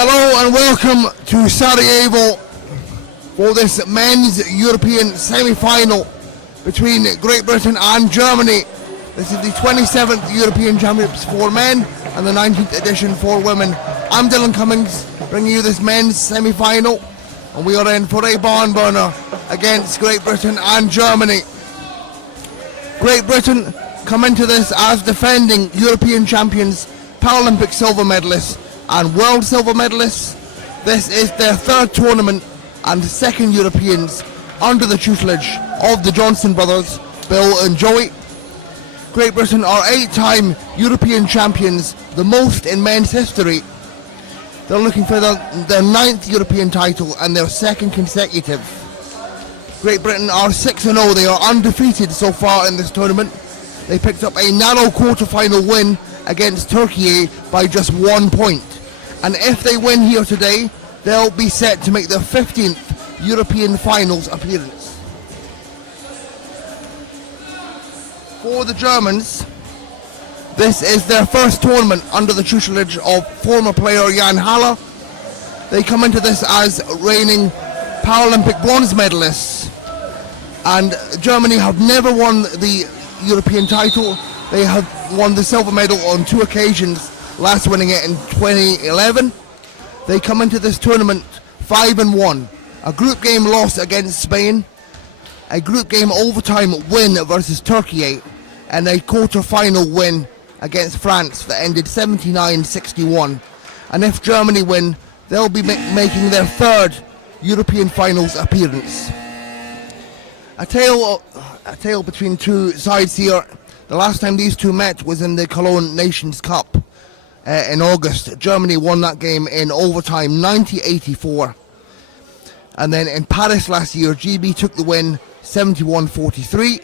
Hello and welcome to Sarajevo for this men's European semi-final between Great Britain and Germany. This is the 27th European Championships for men and the 19th edition for women. I'm Dylan Cummings, bringing you this men's semi-final, and we are in for a barn burner against Great Britain and Germany. Great Britain come into this as defending European champions, Paralympic silver medalists and world silver medalists. This is their third tournament and second Europeans under the tutelage of the Johnson brothers, Bill and Joey. Great Britain are 8-time European champions, the most in men's history. They're looking for their 9th European title and their second consecutive. Great Britain are 6-0, they are undefeated so far in this tournament. They picked up a narrow quarter-final win against Turkey by just 1 point. And if they win here today, they'll be set to make their 15th European finals appearance. For the Germans, this is their first tournament under the tutelage of former player Jan Haller. They come into this as reigning Paralympic bronze medalists, and Germany have never won the European title. They have won the silver medal on 2 occasions, last winning it in 2011. They come into this tournament 5-1, a group game loss against Spain, a group game overtime win versus Turkey, and a quarter-final win against France that ended 79-61. And if Germany win, they'll be making their third European finals appearance. A tale between two sides here. The last time these two met was in the Cologne Nations Cup in August. Germany won that game in overtime, 90-84. And then in Paris last year, GB took the win, 71-43.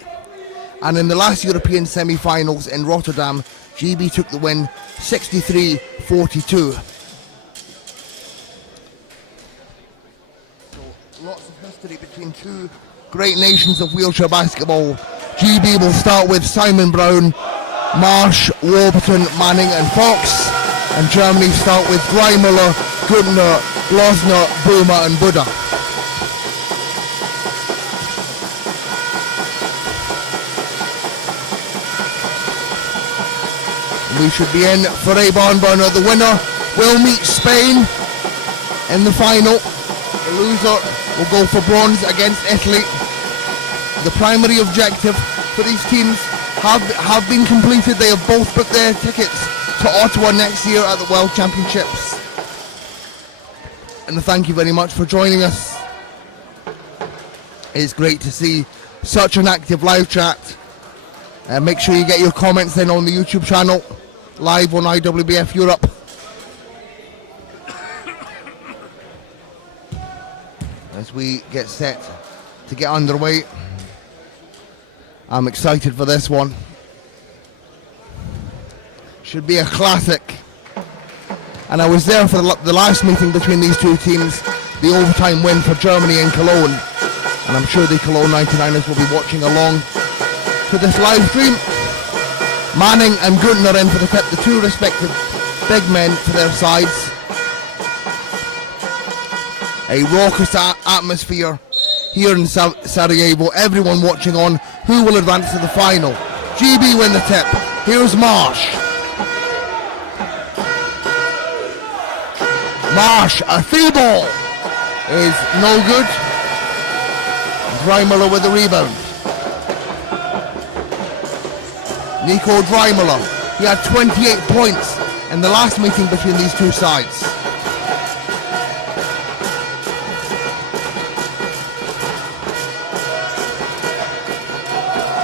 And in the last European semi-finals in Rotterdam, GB took the win, 63-42. So lots of history between two great nations of wheelchair basketball. GB will start with Simon Brown, Marsh, Warburton, Manning and Fox. And Germany start with Greimüller, Günther, Glosner, Boomer and Buddha. We should be in for a barn burner. The winner will meet Spain in the final. The loser will go for bronze against Italy. The primary objective for these teams have been completed. They have both booked their tickets to Ottawa next year at the World Championships. And thank you very much for joining us. It's great to see such an active live chat. Make sure you get your comments in on the YouTube channel, live on IWBF Europe. As we get set to get underway, I'm excited for this one. Should be a classic. And I was there for the last meeting between these two teams, the overtime win for Germany in Cologne. And I'm sure the Cologne 99ers will be watching along to this live stream. Manning and Günther in for the tip, the two respective big men for their sides. A raucous atmosphere here in Sarajevo. Everyone watching on. Who will advance to the final? GB win the tip. Here's Marsh. Marsh, a free ball is no good. Greimüller with the rebound. Nico Greimüller, he had 28 points in the last meeting between these two sides.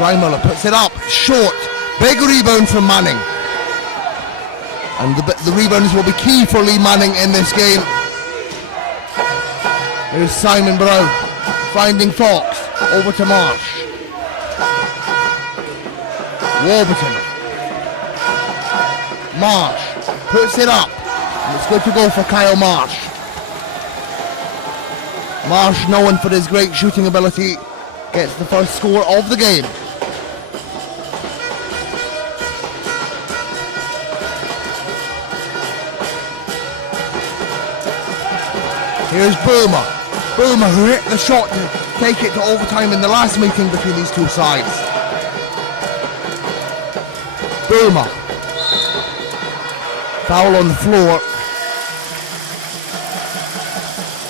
Greimüller puts it up, short, big rebound from Manning. And the rebounds will be key for Lee Manning in this game. Here's Simon Brown, finding Fox, over to Marsh. Warburton. Marsh puts it up. And it's good to go for Kyle Marsh. Marsh, known for his great shooting ability, gets the first score of the game. Here's Boomer. Boomer who hit the shot to take it to overtime in the last meeting between these two sides. Boomer. Foul on the floor.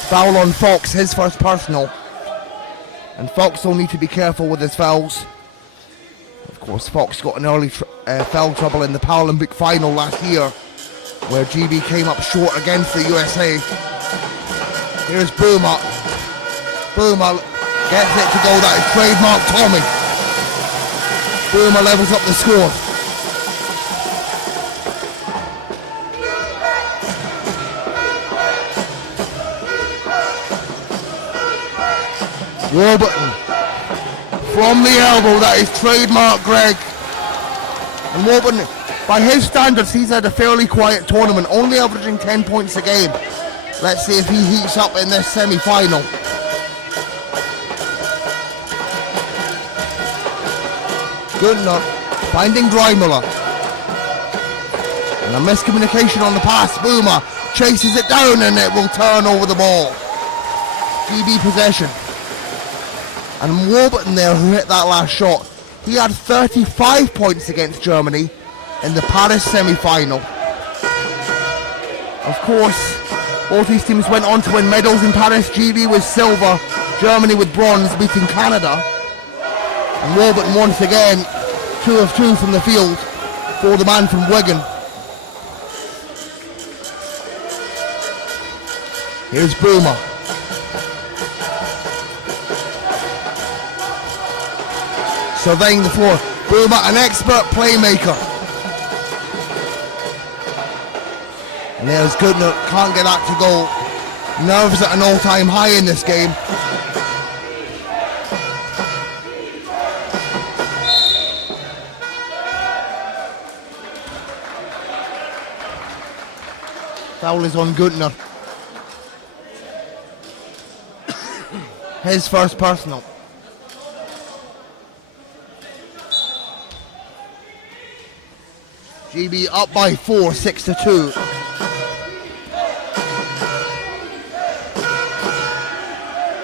Foul on Fox, his first personal. And Fox will need to be careful with his fouls. Of course, Fox got an early foul trouble in the Paralympic final last year, where GB came up short against the USA. Here's Boomer. Boomer gets it to go. That is trademark Tommy. Boomer levels up the score. Warburton from the elbow. That is trademark Greg. And Warburton, by his standards, he's had a fairly quiet tournament, only averaging 10 points a game. Let's see if he heats up in this semi-final. Guntner finding Dreimler. And a miscommunication on the pass. Boomer chases it down and it will turn over the ball. GB possession. And Warburton there who hit that last shot. He had 35 points against Germany in the Paris semi-final. Of course, both these teams went on to win medals in Paris. GB with silver, Germany with bronze, beating Canada. And Warburton once again, 2 of 2 from the field for the man from Wigan. Here's Boomer. Surveying the floor. Boomer, an expert playmaker. And there's Guntner, can't get that to go. Nerves at an all-time high in this game. Foul is on Guntner. His first personal. GB up by 4, 6-2.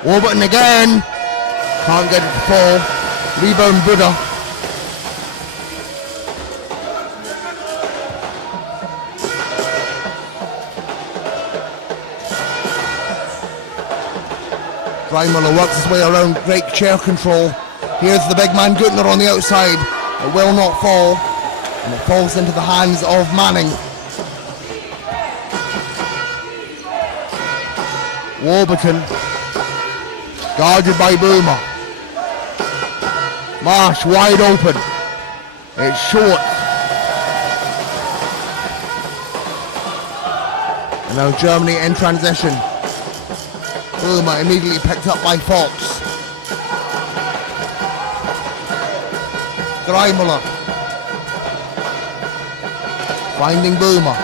Warburton again. Can't get it to fall. Rebound Buddha. Dreimler works his way around, great chair control. Here's the big man Guntner on the outside. It will not fall. And it falls into the hands of Manning. Warburton, guarded by Boomer. Marsh wide open. It's short. And now Germany in transition. Boomer immediately picked up by Fox. Dreimler. Finding Boomer.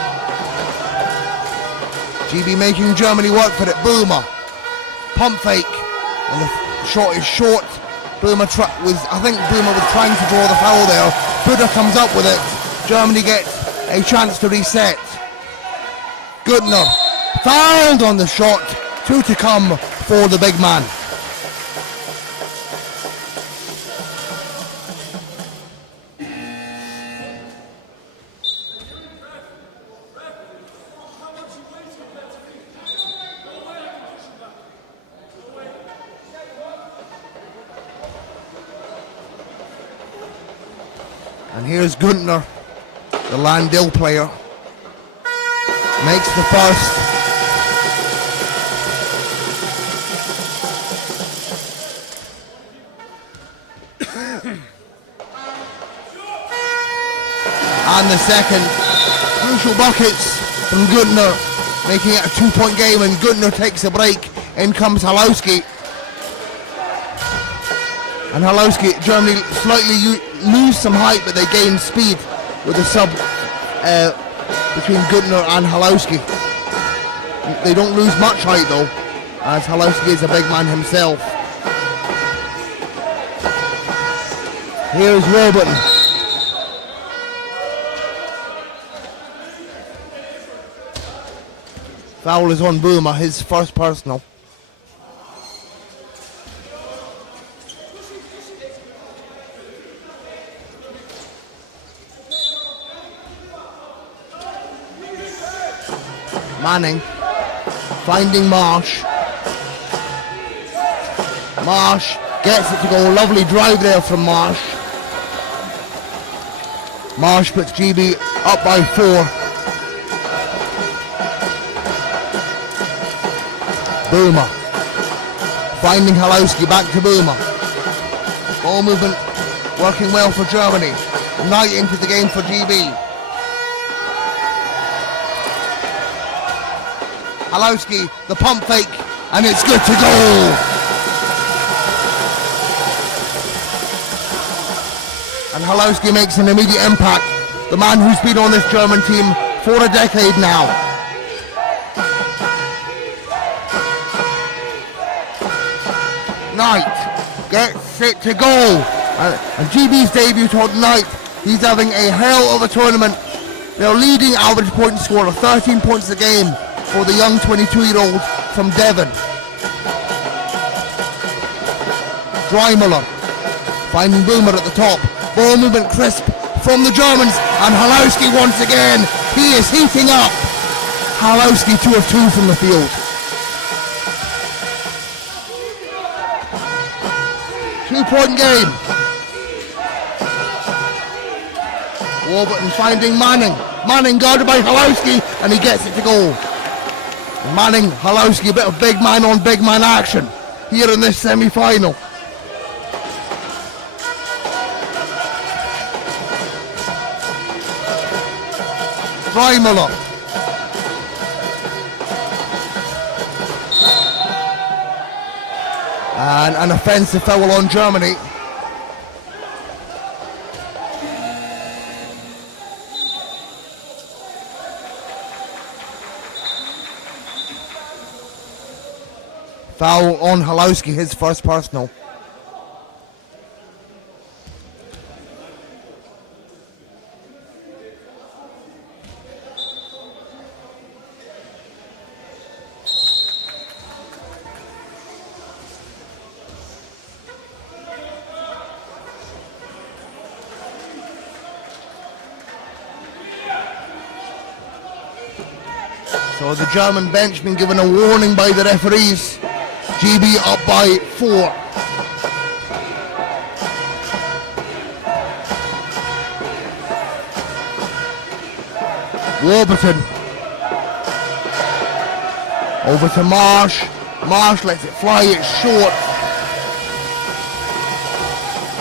GB making Germany work for it. Boomer. Pump fake. And the shot is short. Boomer I think Boomer was trying to draw the foul there. Buddha comes up with it. Germany gets a chance to reset. Guntner fouled on the shot. 2 to come for the big man. And here's Guntner, the Landil player. Makes the first. And the second. Crucial buckets from Guntner, making it a 2-point game, and Guntner takes a break. In comes Halowski. And Halowski, Germany slightly lose some height, but they gain speed with a sub between Guntner and Halowski. They don't lose much height though, as Halowski is a big man himself. Here's Warburton. Foul is on Boomer, his first personal. Manning finding Marsh. Marsh gets it to go. Lovely drive there from Marsh. Marsh puts GB up by 4. Boomer finding Halowski, back to Boomer. Ball movement working well for Germany. Knight into the game for GB. Halowski, the pump fake, and it's good to go. And Halowski makes an immediate impact. The man who's been on this German team for a decade now. Knight gets it to go. And GB's debut on Knight. He's having a hell of a tournament. They're leading average point score of 13 points a game for the young 22-year-old from Devon. Dreimuller finding Boomer at the top. Ball movement crisp from the Germans, and Halowski once again. He is heating up. Halowski 2 of 2 from the field. Two-point game. Warburton finding Manning. Manning guarded by Halowski, and he gets it to go. Manning, Halowski, a bit of big man on big man action here in this semi-final. Dreimuller. And an offensive foul on Germany. Foul on Halowski, his first personal. So the German bench been given a warning by the referees. GB up by 4. Warburton. Over to Marsh. Marsh lets it fly, it's short.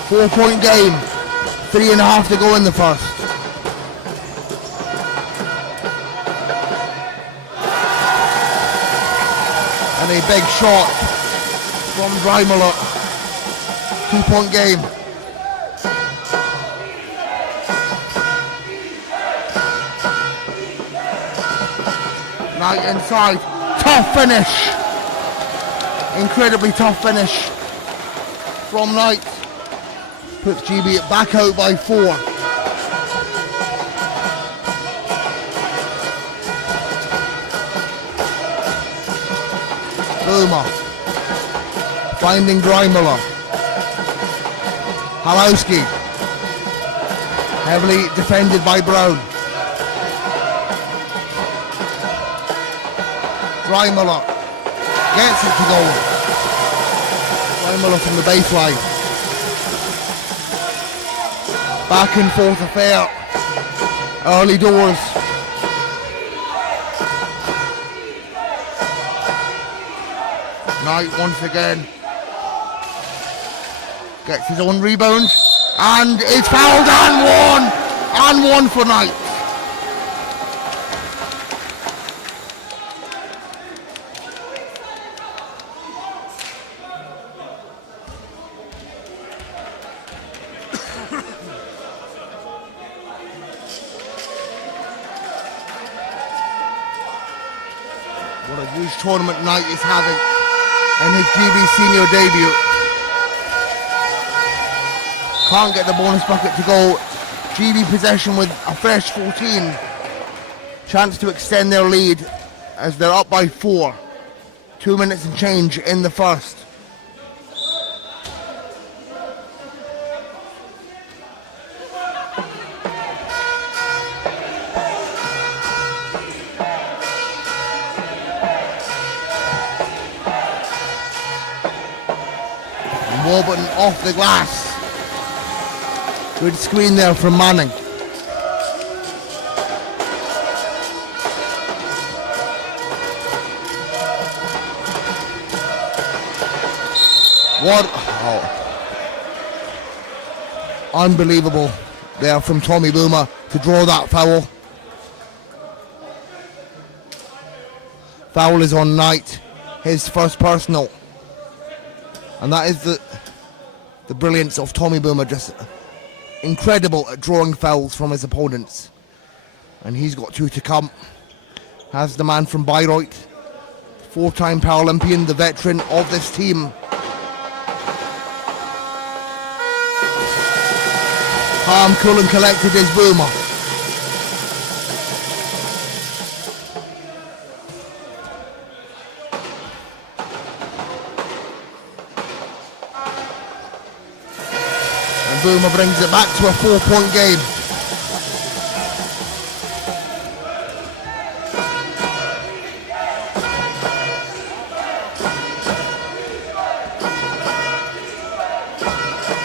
4-point game. 3.5 to go in the first. And a big shot from Dreimuller. 2-point game. Knight inside. Tough finish. Incredibly tough finish from Knight. Puts GB back out by 4. Boomer finding Dreimuller. Halowski heavily defended by Brown. Dreimuller gets it to go. Dreimuller from the baseline. Back and forth affair. Early doors. Knight once again gets his own rebound and is fouled and one for Knight. What a huge tournament Knight is having in his GB senior debut. Can't get the bonus bucket to go. GB possession with a fresh 14. Chance to extend their lead as they're up by 4. 2 minutes and change in the first. Warburton off the glass. Good screen there from Manning. What? Oh. Unbelievable there from Tommy Boomer to draw that foul. Foul is on Knight, his first personal. And that is the brilliance of Tommy Boomer, just incredible at drawing fouls from his opponents. And he's got 2 to come. Has the man from Bayreuth, 4-time Paralympian, the veteran of this team. Calm, cool and collected is Boomer. And Boomer brings it back to a 4-point game.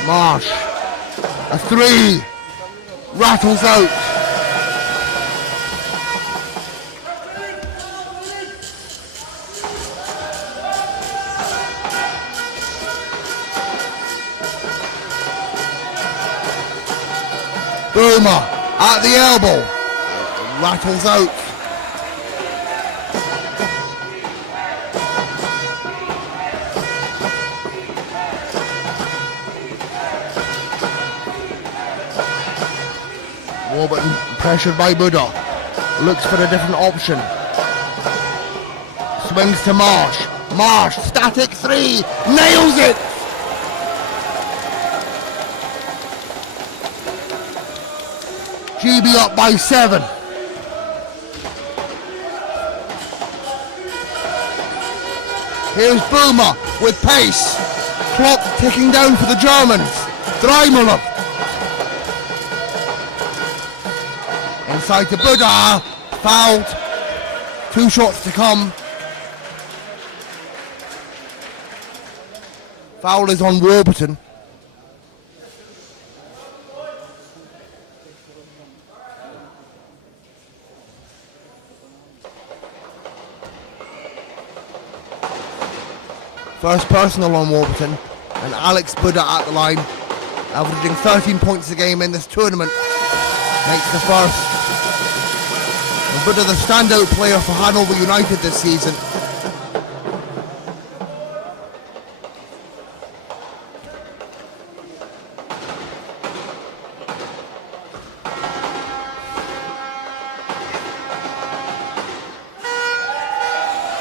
Marsh. A 3. Rattles out. Boomer at the elbow. Rattles out. Warburton pressured by Buddha. Looks for a different option. Swings to Marsh. Marsh, static 3. Nails it! GB up by 7. Here's Boomer with pace. Clock ticking down for the Germans. Dreimler. Inside to Buddha, fouled. 2 shots to come. Foul is on Warburton. First personal on Warburton, and Alex Buddha at the line, averaging 13 points a game in this tournament, makes the first. Buddha, the standout player for Hanover United this season.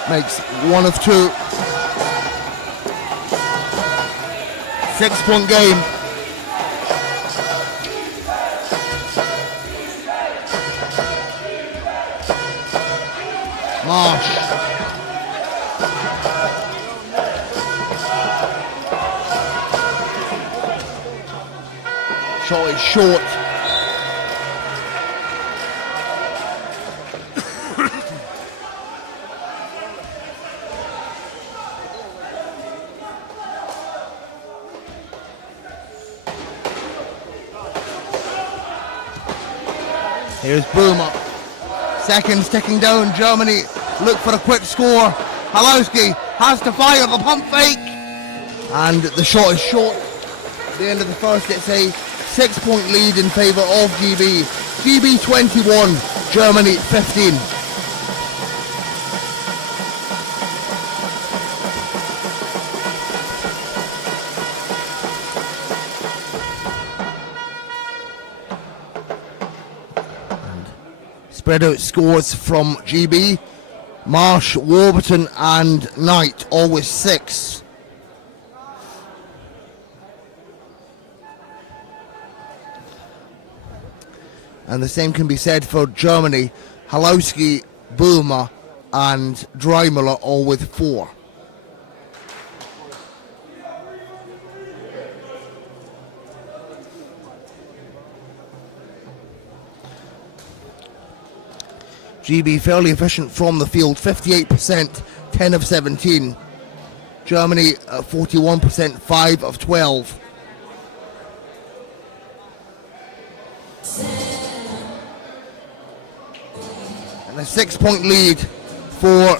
Makes 1 of 2. 6-point game. Marsh. Shot is short. Here's Boomer. Seconds ticking down. Germany look for a quick score. Halowski has to fire the pump fake. And the shot is short. At the end of the first, it's a 6-point lead in favour of GB. GB 21, Germany 15. Spread out scores from GB. Marsh, Warburton and Knight, all with 6. And the same can be said for Germany. Halowski, Boomer and Dreimler all with 4. GB fairly efficient from the field, 58%, 10 of 17. Germany at 41%, 5 of 12. And a 6-point lead for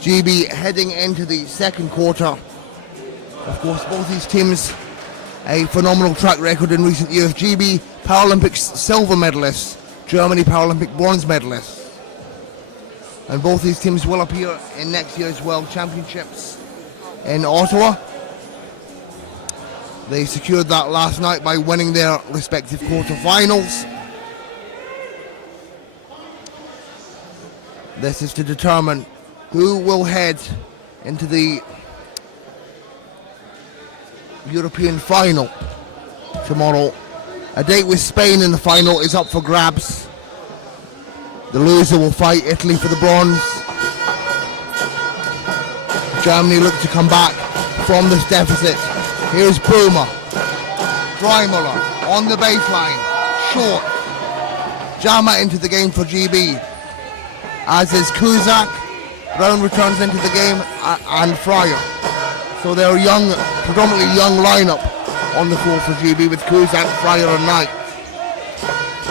GB heading into the second quarter. Of course, both these teams a phenomenal track record in recent years. GB Paralympics silver medalists, Germany Paralympic bronze medalists. And both these teams will appear in next year's World Championships in Ottawa. They secured that last night by winning their respective quarterfinals. This is to determine who will head into the European final tomorrow. A date with Spain in the final is up for grabs. The loser will fight Italy for the bronze. Germany look to come back from this deficit. Here's Boomer. Dreimler on the baseline. Short. Jama into the game for GB. As is Kuzak. Brown returns into the game and Fryer. So they're young, predominantly young lineup on the floor for GB with Kuzak, Fryer and Knight.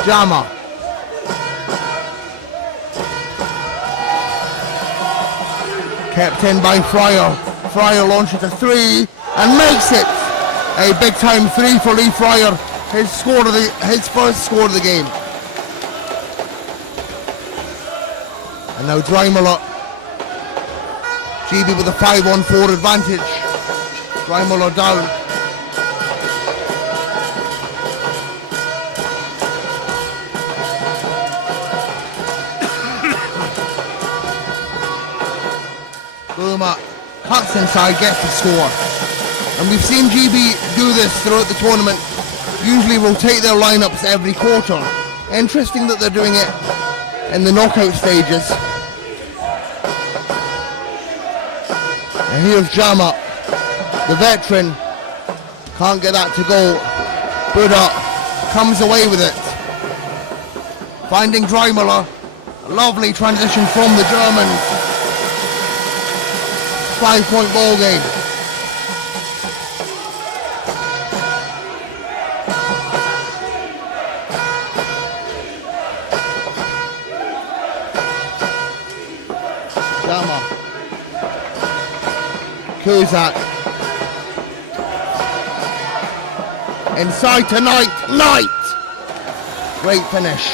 Jama. Kept in by Fryer. Fryer launches a 3 and makes it a big time 3 for Lee Fryer. His first score of the game. And now Dreimler. GB with a 5-on-4 advantage. Dreimler down. Boomer cuts inside, gets the score. And we've seen GB do this throughout the tournament. Usually rotate their lineups every quarter. Interesting that they're doing it in the knockout stages. And here's Jama, the veteran. Can't get that to go. Buddha comes away with it. Finding Dreimler. Lovely transition from the Germans. 5-point ball game. Jama. Kuzak. Inside to Knight. Knight! Great finish.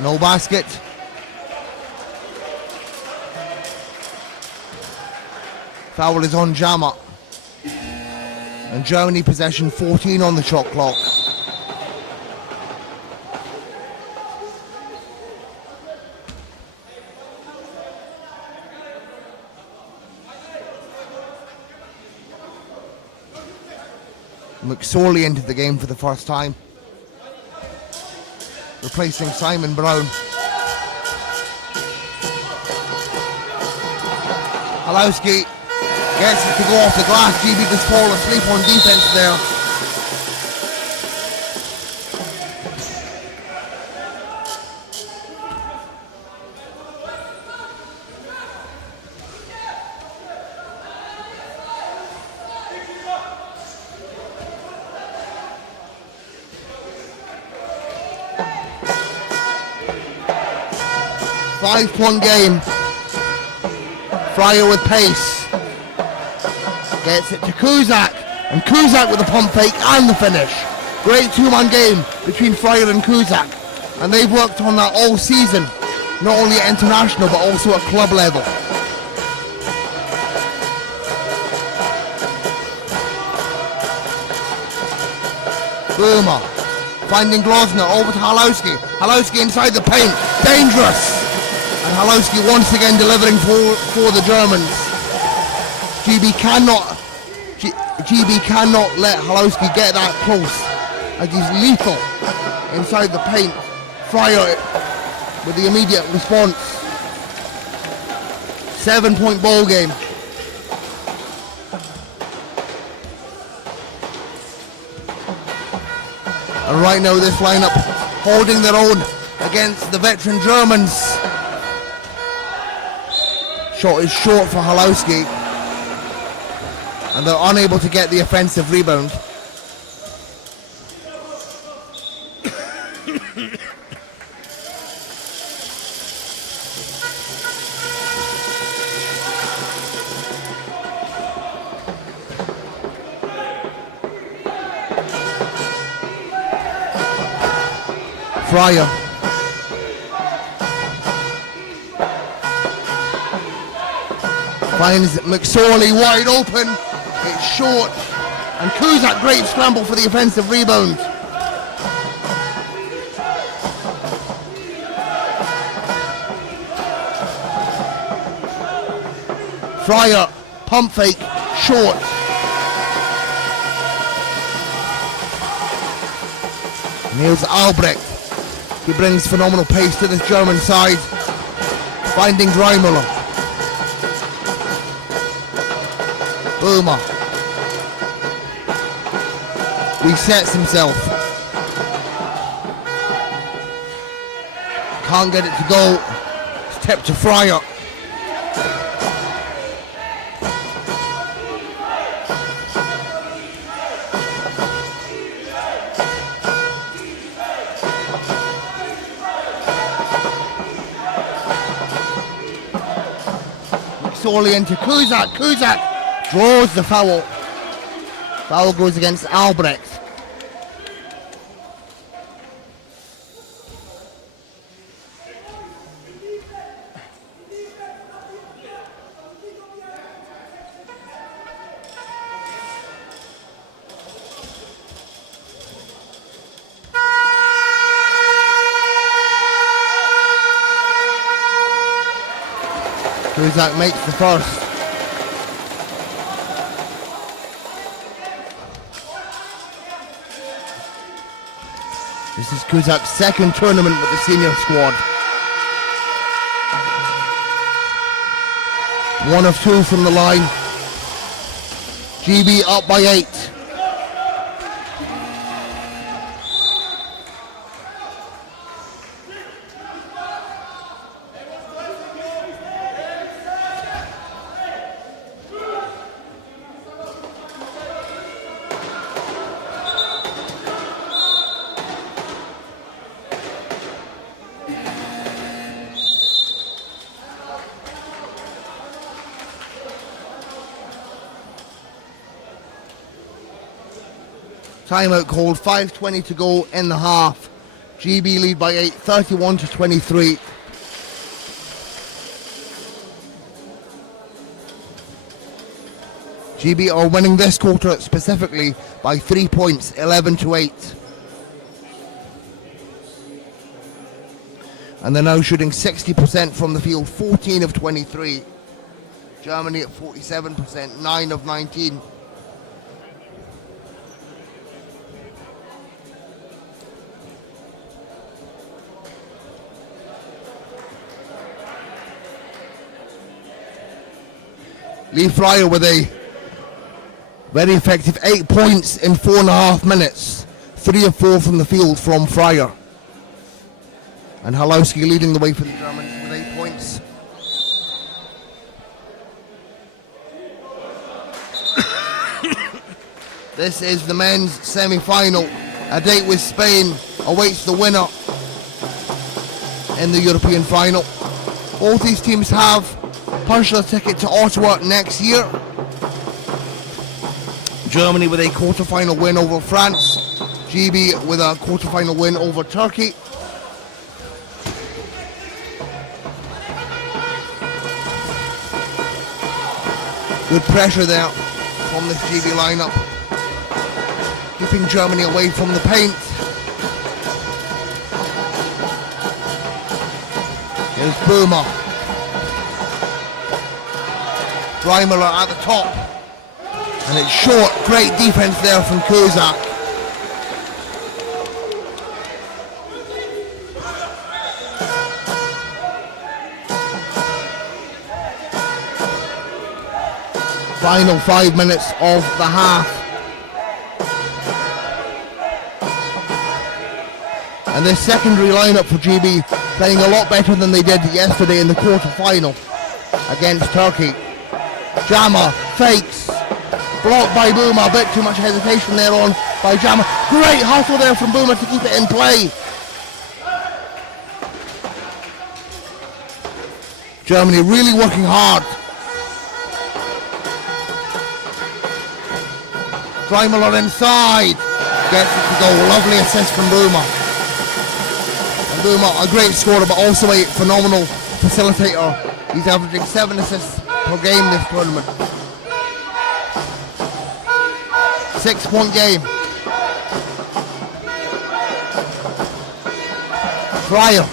No basket. Foul is on Jama. And Germany possession 14 on the shot clock. McSorley into the game for the first time, replacing Simon Brown. Halowski gets it to go off the glass. GB just fall asleep on defense there. Five-point game. Fryer with pace. Gets it to Kuzak. And Kuzak with the pump fake and the finish. Great two-man game between Fryer and Kuzak. And they've worked on that all season. Not only at international but also at club level. Boomer. Finding Glosner over to Halowski. Halowski inside the paint. Dangerous. And Halowski once again delivering for the Germans. GB cannot let Halowski get that close, as he's lethal inside the paint. Fryer with the immediate response. 7-point ball game. And right now this lineup holding their own against the veteran Germans. Shot is short for Halowski, and they're unable to get the offensive rebound. Fryer. Finds McSorley wide open. It's short. And Kuzak, great scramble for the offensive rebound. Fryer, pump fake, short. And here's Albrecht. He brings phenomenal pace to this German side. Finding Dreimüller. Boomer. Resets himself. Can't get it to go. It's tipped to Fryer. McSorley into Kuzak. Kuzak draws the foul. Foul goes against Albrecht. Kuzak makes the first. This is Kuzak's second tournament with the senior squad. 1 of 2 from the line. GB up by 8. Timeout called, 5:20 to go in the half. GB lead by 8, 31-23. GB are winning this quarter specifically by 3 points, 11-8. And they're now shooting 60% from the field, 14 of 23. Germany at 47%, 9 of 19. Lee Fryer with a very effective 8 points in 4.5 minutes. 3 of 4 from the field from Fryer. And Halowski leading the way for the Germans with 8 points. This is the men's semi-final. A date with Spain awaits the winner in the European final. Both these teams have punched their ticket to Ottawa next year. Germany with a quarter-final win over France. GB with a quarter-final win over Turkey. Good pressure there from this GB lineup, keeping Germany away from the paint. There's Boomer. Dreimler at the top. And it's short. Great defense there from Kozak. Final 5 minutes of the half. And this secondary lineup for GB playing a lot better than they did yesterday in the quarter-final against Turkey. Jama fakes, blocked by Boomer, a bit too much hesitation there on by Jama. Great hustle there from Boomer to keep it in play. Germany really working hard. Dreimler inside, gets it to go. Lovely assist from Boomer. And Boomer, a great scorer, but also a phenomenal facilitator. He's averaging 7 assists per game this tournament. 6-point game. Fryer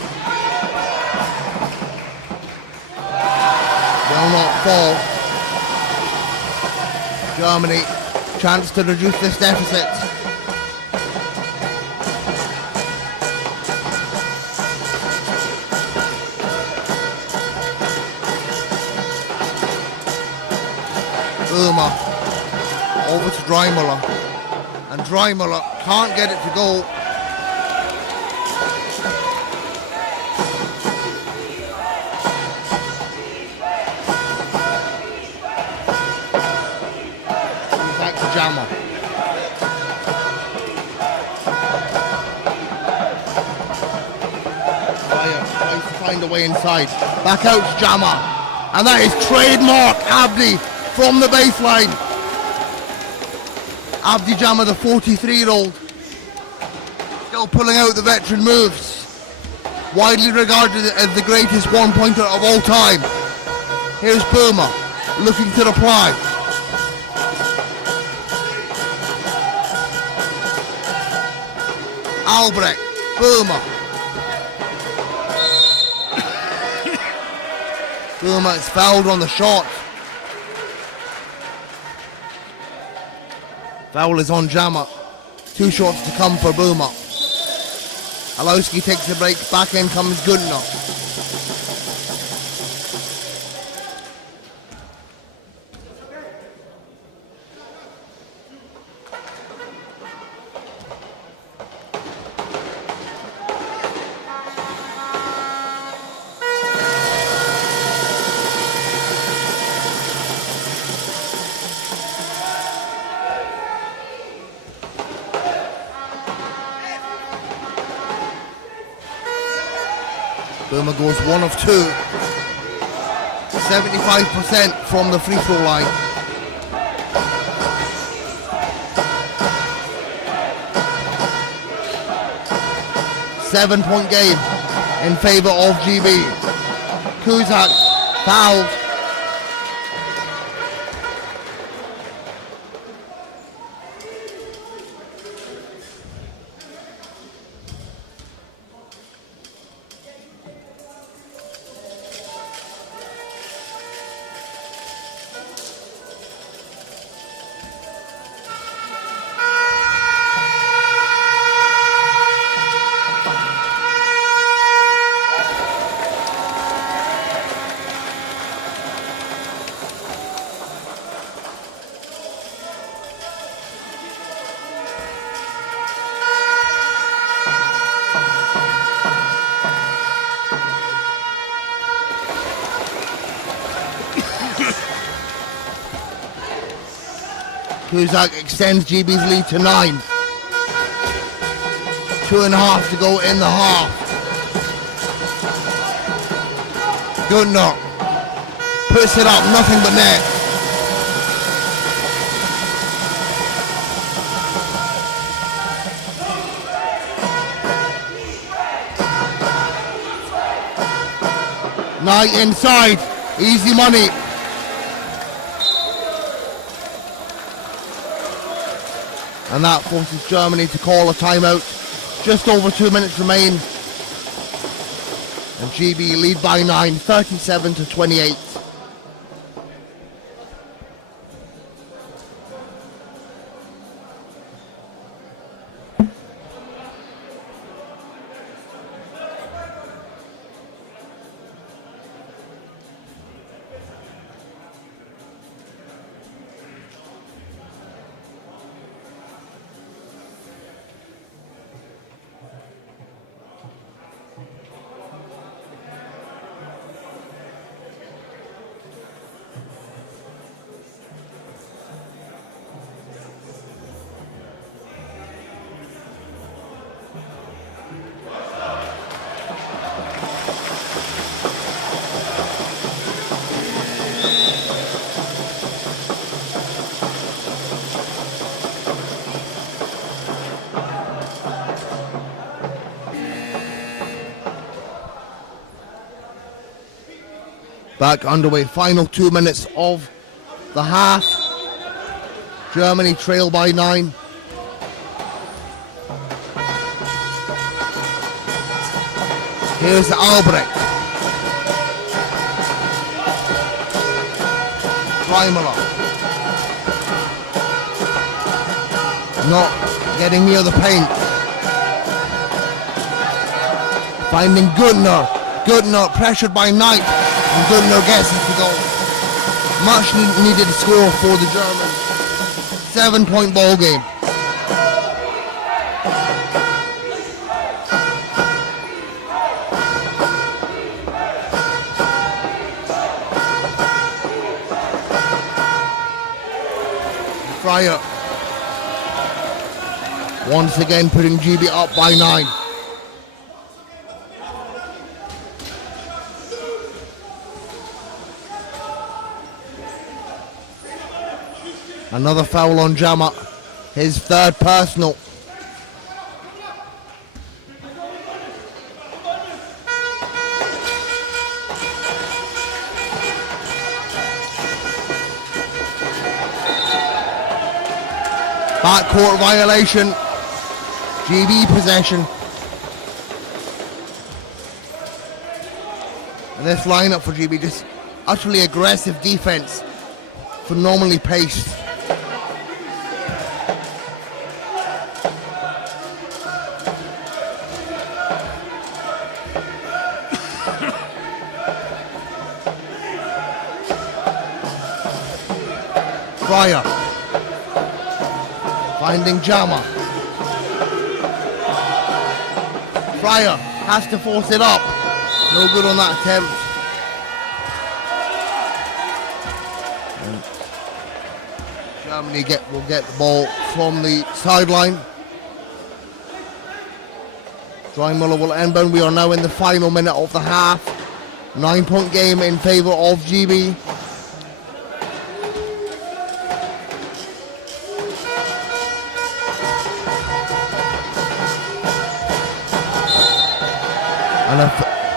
will not fall. Germany, chance to reduce this deficit. Boomer over to Dreimler, and Dreimler can't get it to go. Back to Jama. Tries to find a way inside. Back out to Jama, and that is trademark Abdi from the baseline. Abdi Jama, the 43-year-old, still pulling out the veteran moves. Widely regarded as the greatest one-pointer of all time. Here's Boomer, looking to reply. Albrecht, Boomer. Boomer is fouled on the shot. Foul is on Jama. 2 shots to come for Boomer. Alowski takes a break. Back in comes Gundner. Boomer goes 1 of 2. 75% from the free throw line. Seven-point game in favor of GB. Kozak fouled. Kozak extends GB's lead to 9. 2.5 to go in the half. Gundner puts it up, nothing but net. Knight inside, easy money. And that forces Germany to call a timeout. Just over 2 minutes remain And GB lead by 9, 37-28. Back underway, final 2 minutes of the half. Germany trail by 9. Here's Albrecht. Reimeler. Not getting near the paint. Finding Gutner. Gutner pressured by Knight. And Gutner gets it to go. Much needed score for the Germans. 7-point ball game. Fryer once again putting GB up by 9. Another foul on Jama, his third personal. Backcourt violation, GB possession. And this lineup for GB, just utterly aggressive defense, phenomenally paced. Fryer finding Jama. Fryer has to force it up. No good on that attempt. And Germany will get the ball from the sideline. Drymüller will inbound. We are now in the final minute of the half. 9-point game in favour of GB. And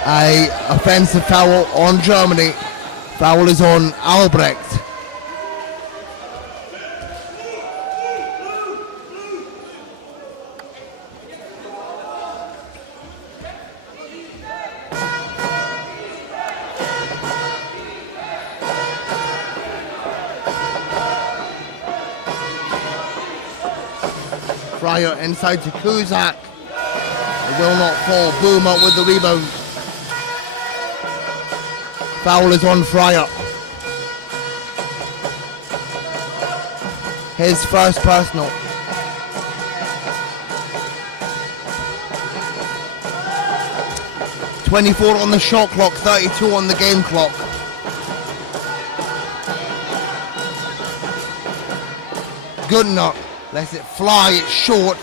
a offensive foul on Germany. Foul is on Albrecht. Fryer inside to Kuzak. It will not fall. Boomer with the rebound. Foul is on Fryer. His first personal. .24 on the shot clock, 32 on the game clock. Gutner lets it fly, it's short.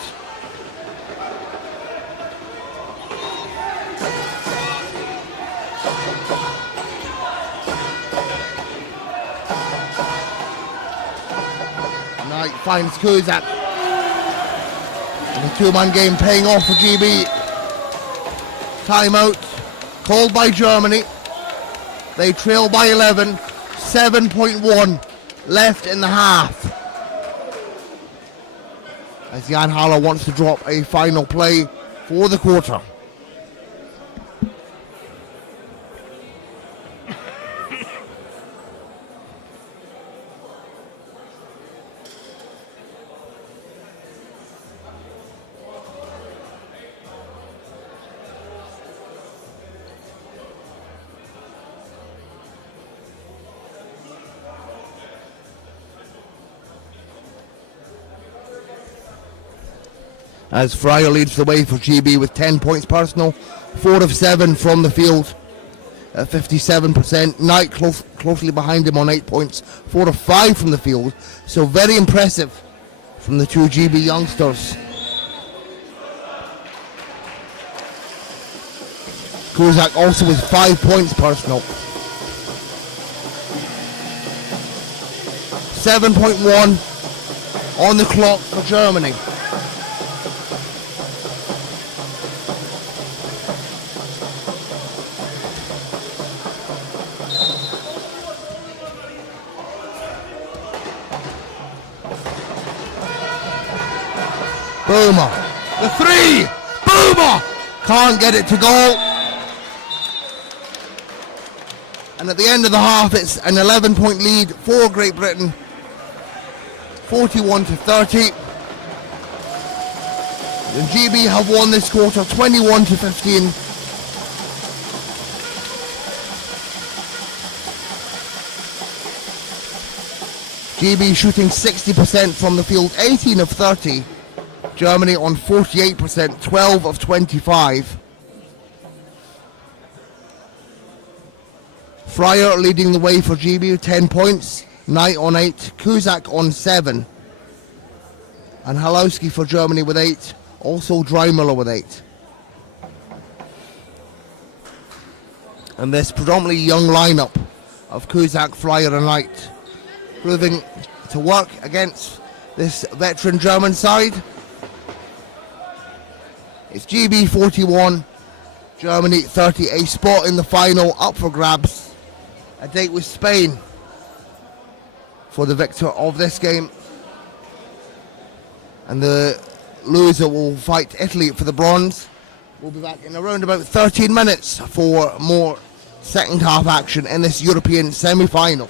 Knight finds Kuzak. And the two-man game paying off for GB. Timeout called by Germany. They trail by 11. 7.1 left in the half. As Jan Haller wants to drop a final play for the quarter. as Fryer leads the way for GB with 10 points personal, 4 of 7 from the field at 57%. Knight closely behind him on 8 points, 4 of 5 from the field, so very impressive from the two GB youngsters. Kuzak also with 5 points personal. 7.1 on the clock for Germany. Boomer, the three, Boomer, can't get it to go. And at the end of the half, it's an 11-point lead for Great Britain, 41-30. And GB have won this quarter 21-15. GB shooting 60% from the field, 18 of 30. Germany on 48%, 12 of 25. Fryer leading the way for GB with 10 points, Knight on 8, Kuzak on 7. And Halowski for Germany with 8, also Dreimüller with 8. And this predominantly young lineup of Kuzak, Fryer and Knight proving to work against this veteran German side. It's GB 41, Germany 30, a spot in the final up for grabs. A date with Spain for the victor of this game. And the loser will fight Italy for the bronze. We'll be back in around about 13 minutes for more second half action in this European semi-final.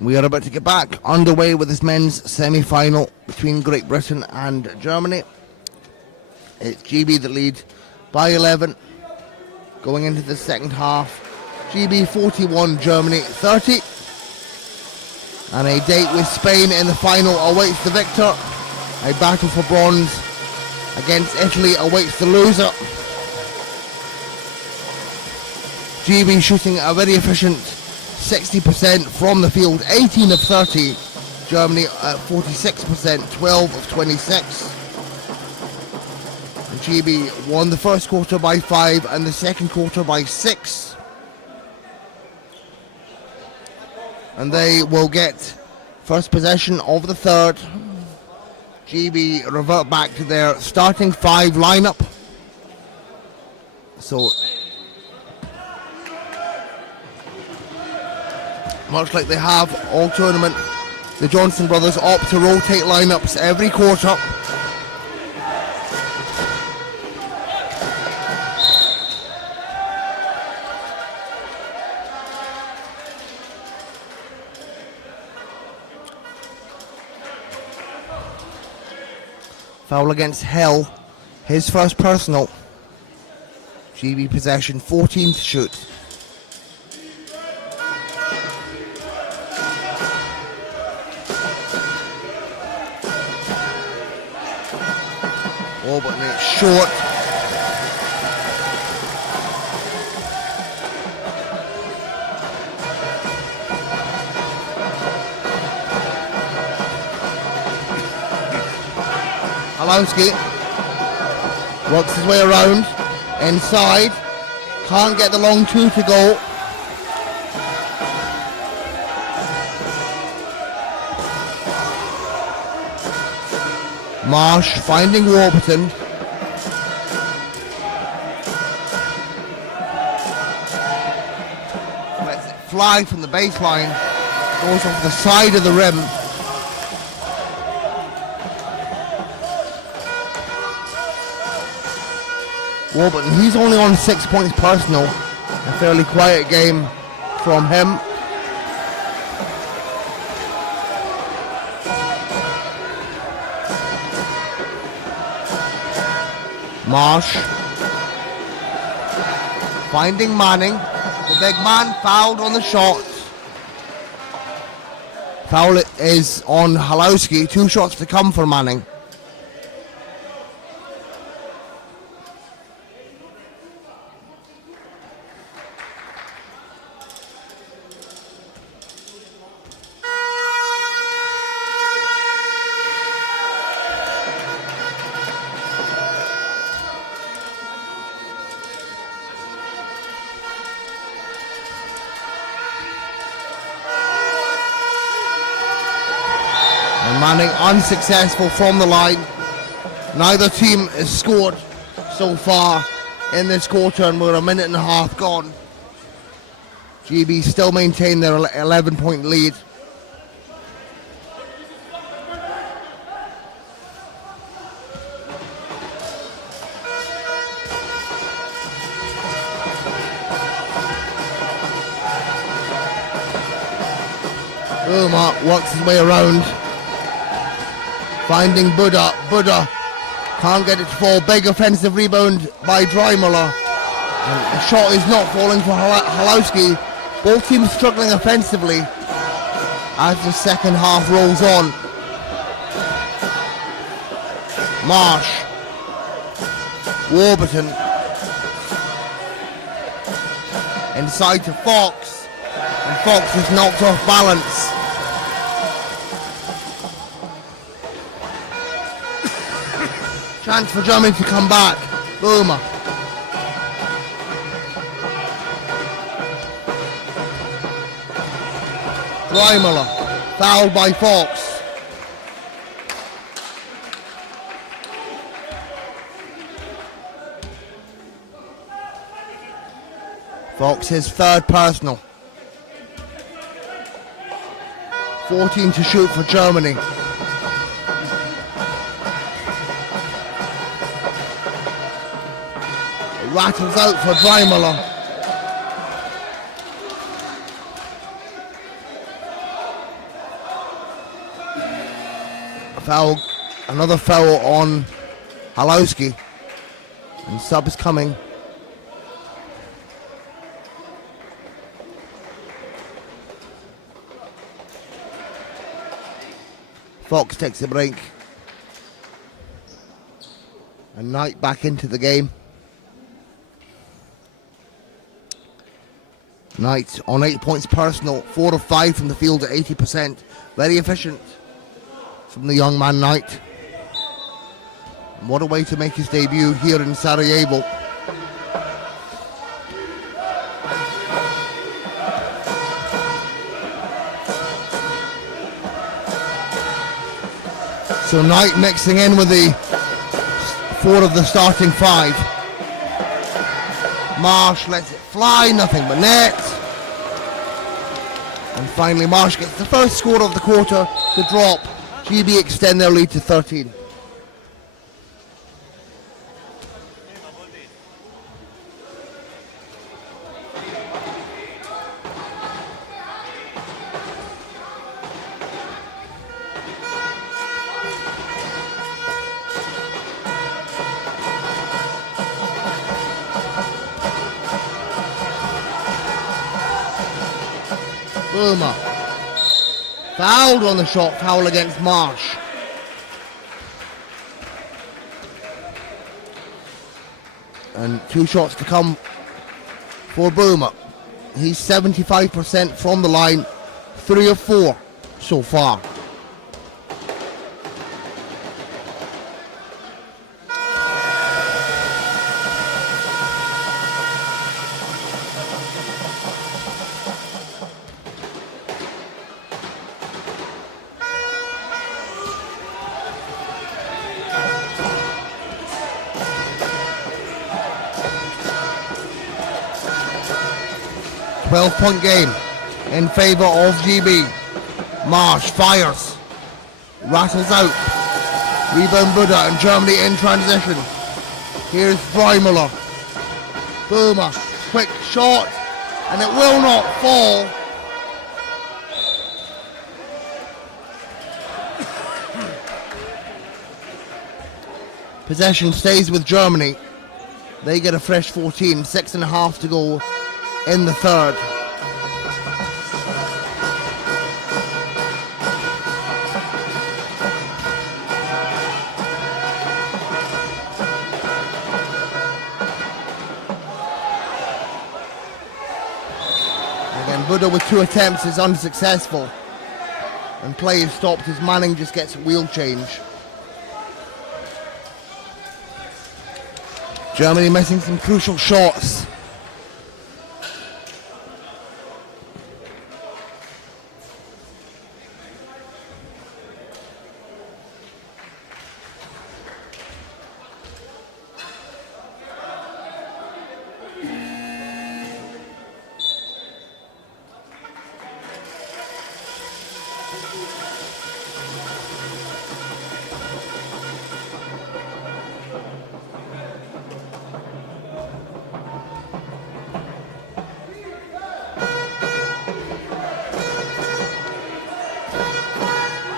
We are about to get back underway with this men's semi-final between Great Britain and Germany. It's GB that lead by 11 going into the second half. GB 41, Germany 30. And a date with Spain in the final awaits the victor. A battle for bronze against Italy awaits the loser. GB shooting a very efficient 60% from the field, 18 of 30. Germany at 46%, 12 of 26. And GB won the first quarter by 5 and the second quarter by 6. And they will get first possession of the third. GB revert back to their starting 5 lineup. So much like they have all tournament, the Johnson brothers opt to rotate lineups every quarter. Foul against Hill, his first personal. GB possession, 14 to shoot. Oh, but it's short. Halowski works his way around, inside, can't get the long two to go. Marsh finding Warburton. Lets it fly from the baseline, goes off the side of the rim. Warburton, he's only on 6 points personal. A fairly quiet game from him. Marsh finding Manning. The big man fouled on the shot. Foul is on Halowski. 2 shots to come for Manning. Manning unsuccessful from the line. Neither team has scored so far in this quarter, and we're a minute and a half gone. GB still maintain their 11-point lead. Umar works his way around. Finding Buddha. Buddha can't get it to fall. Big offensive rebound by Dreimuller. The shot is not falling for Halowski. Both teams struggling offensively as the second half rolls on. Marsh. Warburton. Inside to Fox. And Fox is knocked off balance. Chance for Germany to come back. Boomer. Dreimuller. Fouled by Fox. Fox his third personal. 14 to shoot for Germany. Rattles out for Dreimuller. Foul, another foul on Halowski. And sub is coming. Fox takes a break. And Knight back into the game. Knight on 8 points personal, 4 of 5 from the field at 80%. Very efficient from the young man Knight. And what a way to make his debut here in Sarajevo. So Knight mixing in with the 4 of the starting 5. Marsh lets it fly, nothing but net. And finally Marsh gets the first score of the quarter to drop. GB extend their lead to 13. Boomer. Fouled on the shot, foul against Marsh. And 2 shots to come for Boomer. He's 75% from the line, 3 of 4 so far. Point game in favor of GB. Marsh fires, rattles out, rebound Buddha and Germany in transition. Here's Dreimler. Boomer, quick shot, and it will not fall. Possession stays with Germany. They get a fresh 14, 6.5 to go in the third. Buddha with 2 attempts is unsuccessful. And play is stopped as Manning just gets a wheel change. Germany missing some crucial shots.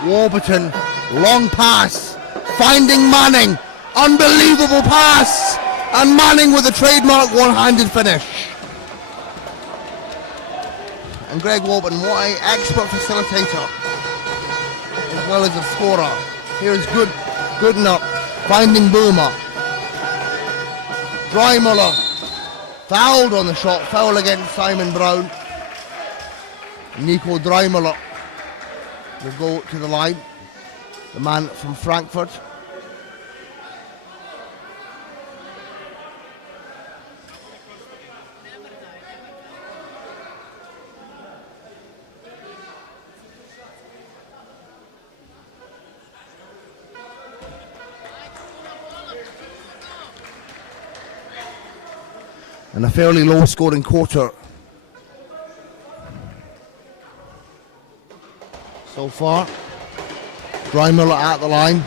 Warburton, long pass, finding Manning, unbelievable pass, and Manning with a trademark one-handed finish. And Greg Warburton, what an expert facilitator, as well as a scorer. Here's Goodenough, finding Boomer. Dreimler, fouled on the shot, foul against Simon Brown. Nico Dreimler will go to the line, the man from Frankfurt. And a fairly low scoring quarter so far. Dreimler at the line.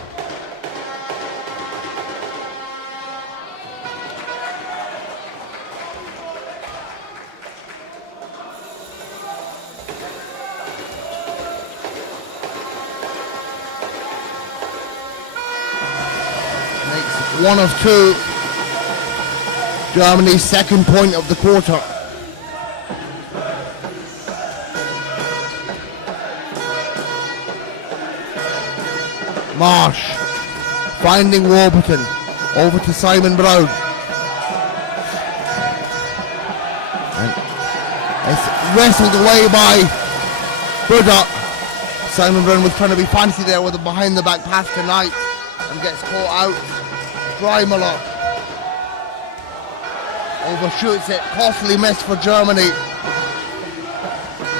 one of two. Germany's second point of the quarter. Marsh finding Warburton. Over to Simon Brown. And it's wrestled away by Buddha. Simon Brown was trying to be fancy there with a behind the back pass tonight and gets caught out. Dreimeller overshoots it. Costly miss for Germany.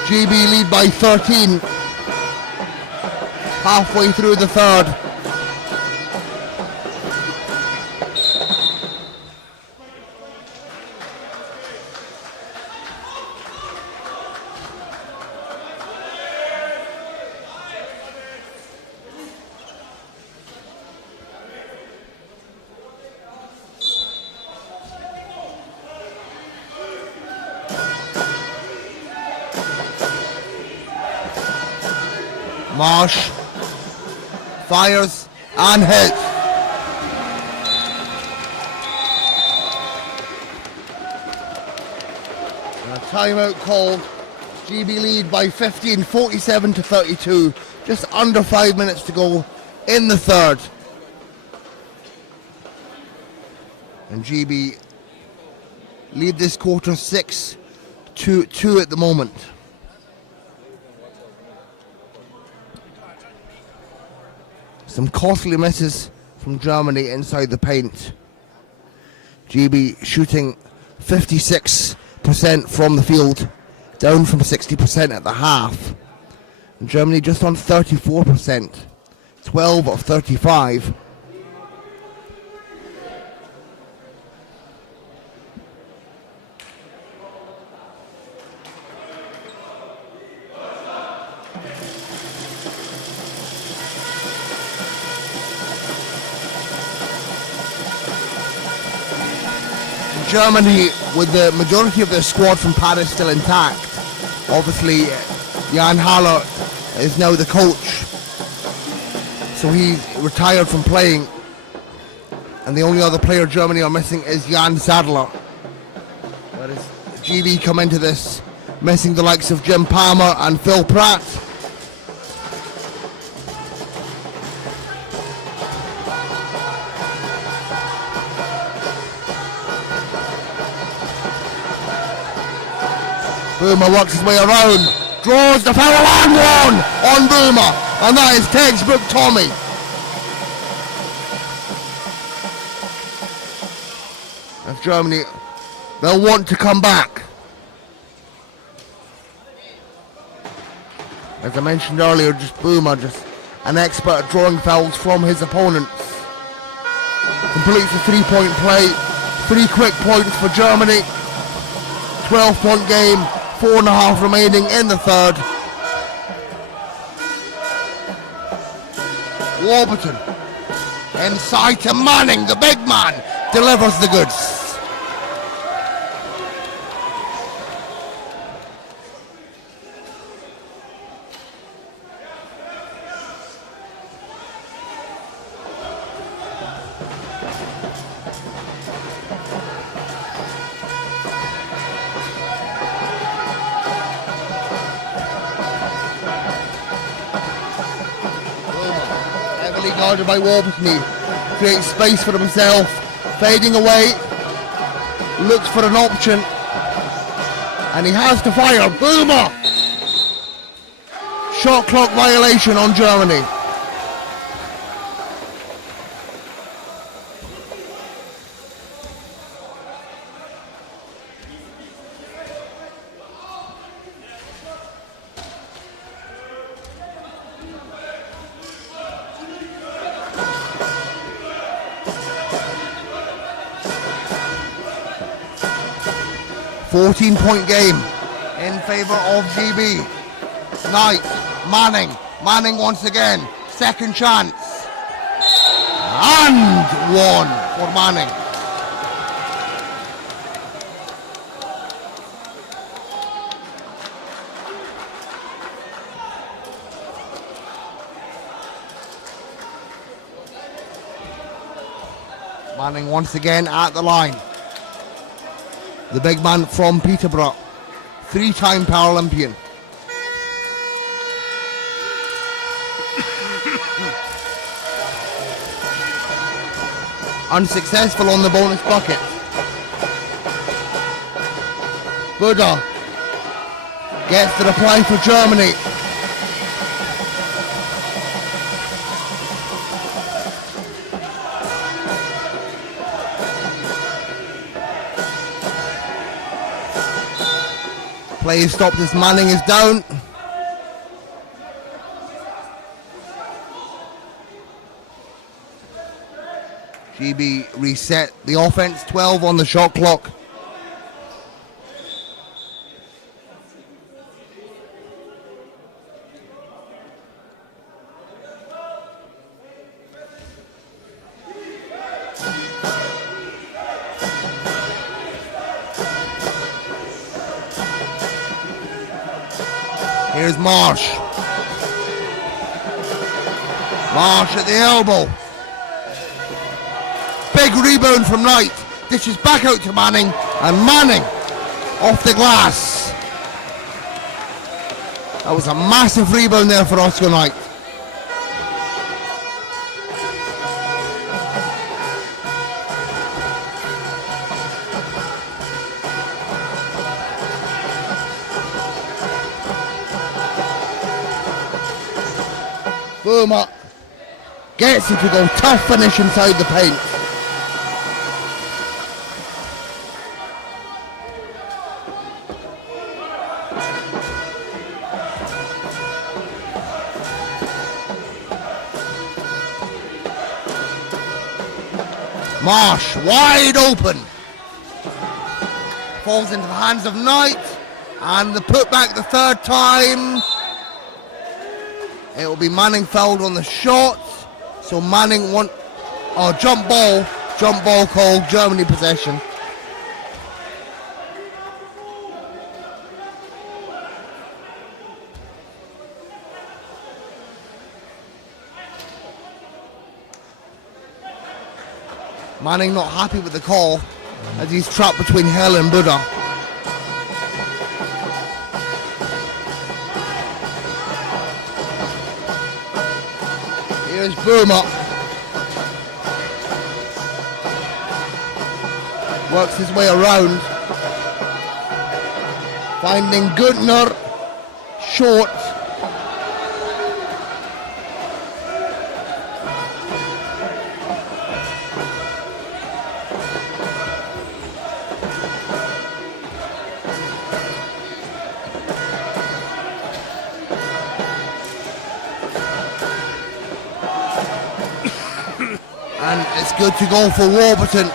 GB lead by 13. Halfway through the third. Marsh fires and hits. And a timeout called. GB lead by 15, 47-32. Just under 5 minutes to go in the third. And GB lead this quarter 6-2 at the moment. Some costly misses from Germany inside the paint. GB shooting 56% from the field, down from 60% at the half. And Germany just on 34%, 12 of 35. Germany, with the majority of their squad from Paris still intact. Obviously, Jan Haller is now the coach, so he's retired from playing. And the only other player Germany are missing is Jan Sadler. That is, GB come into this missing the likes of Jim Palmer and Phil Pratt. Boomer works his way around, draws the foul and one on Boomer, and that is textbook Tommy. If Germany, they'll want to come back. As I mentioned earlier, just Boomer, just an expert at drawing fouls from his opponents. Completes the 3-point play, 3 quick points for Germany. 12-point game. 4.5 remaining in the third. Warburton inside to Manning, the big man, delivers the goods. Guarded by Warburton, he creates space for himself, fading away, looks for an option, and he has to fire. Boomer! Shot clock violation on Germany. .14 game in favor of GB. Knight, Manning once again, second chance. And one for Manning. Manning once again at the line. The big man from Peterborough, 3-time Paralympian. Unsuccessful on the bonus bucket. Buddha gets the reply for Germany. Play is stopped as Manning is down. GB reset the offense, 12 on the shot clock. Here's Marsh. Marsh at the elbow. Big rebound from Knight. Dishes back out to Manning. And Manning off the glass. That was a massive rebound there for Oscar Knight. Boomer gets it to go. Tough finish inside the paint. Marsh wide open. Falls into the hands of Knight. And the putback the third time. It will be Manning fouled on the shot. So Manning jump ball called, Germany possession. Manning not happy with the call as he's trapped between Hell and Buddha. Here's Boomer. Works his way around. Finding Guntner. Short. And it's good to go for Warburton.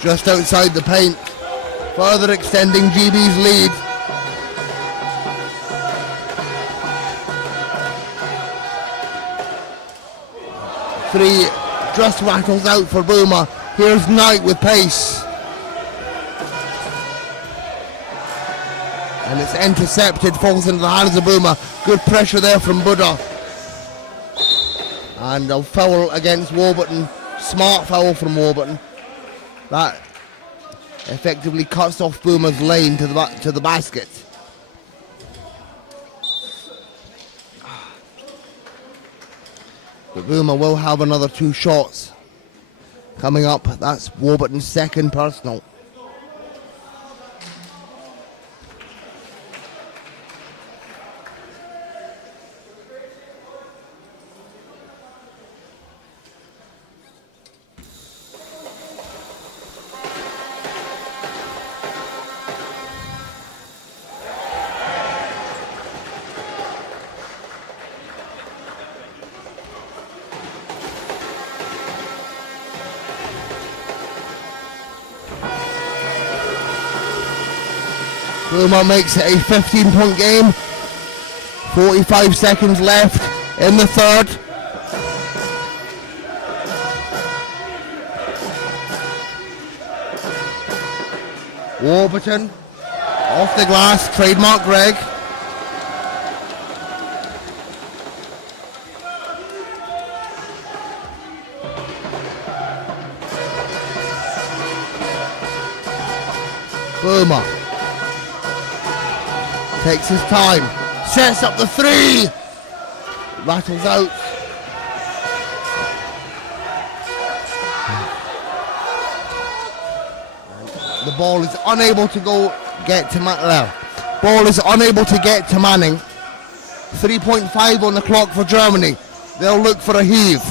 Just outside the paint. Further extending GB's lead. Three just rattles out for Boomer. Here's Knight with pace. And it's intercepted, falls into the hands of Boomer. Good pressure there from Buddha. And a foul against Warburton. Smart foul from Warburton. That effectively cuts off Boomer's lane to the basket. But Boomer will have another 2 shots coming up. That's Warburton's second personal. Boomer makes it a 15-point game. 45 seconds left in the third. Warburton off the glass, trademark Greg. Boomer takes his time, sets up the three, rattles out. The ball is unable to get to ball is unable to get to Manning. 3.5 on the clock for Germany. They'll look for a heave.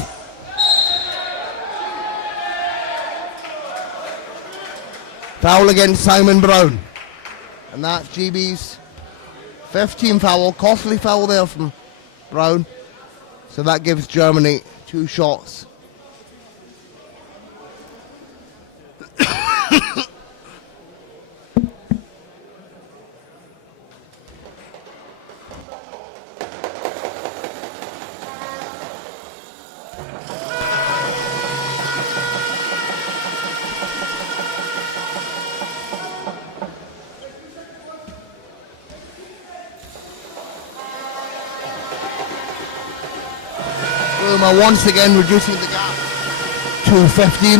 Foul against Simon Brown. And that's GB's 15th foul. Costly foul there from Brown. So that gives Germany 2 shots. Boomer once again reducing the gap to 15.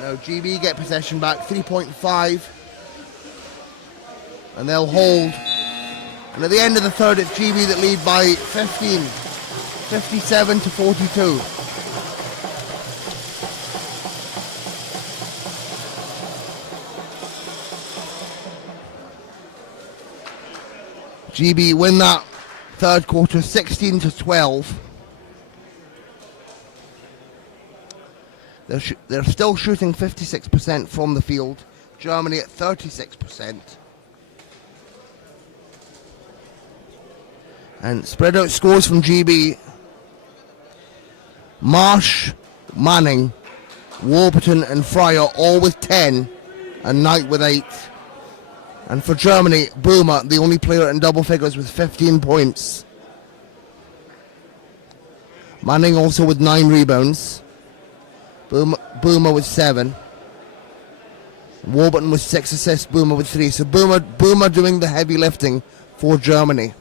Now GB get possession back, 3.5. And they'll hold. And at the end of the third, it's GB that lead by 15. 57 to 42. GB win that third quarter 16 to 12. They're still shooting 56% from the field. Germany at 36%. And spread out scores from GB. Marsh, Manning, Warburton and Fryer all with 10 and Knight with 8. And for Germany, Boomer, the only player in double figures with 15 points. Manning also with 9 rebounds. Boomer with 7. Warburton with 6 assists, Boomer with 3. So Boomer doing the heavy lifting for Germany.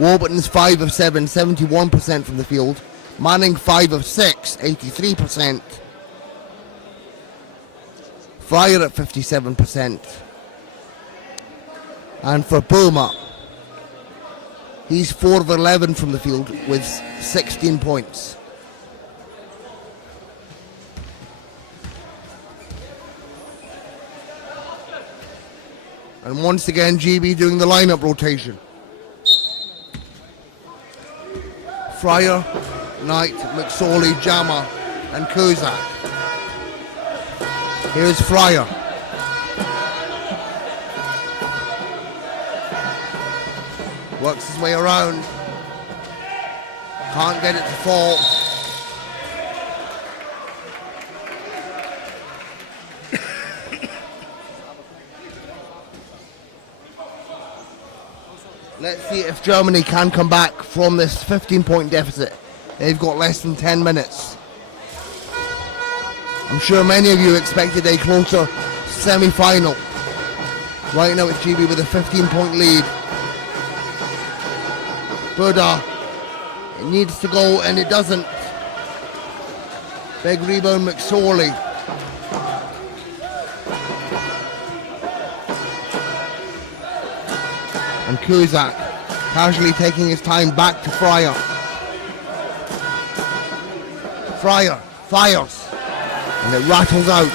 Warburton's 5 of 7, 71% from the field. Manning 5 of 6, 83%. Fryer at 57%. And for Boomer, he's 4 of 11 from the field with 16 points. And once again, GB doing the lineup rotation. Fryer, Knight, McSorley, Jammer, and Kozak. Here's Fryer. Works his way around. Can't get it to fall. Let's see if Germany can come back from this 15-point deficit. They've got less than 10 minutes. I'm sure many of you expected a closer semi-final. Right now it's GB with a 15-point lead. Buddha, it needs to go and it doesn't. Big rebound McSorley. And Kozak casually taking his time back to Fryer. Fryer fires and it rattles out.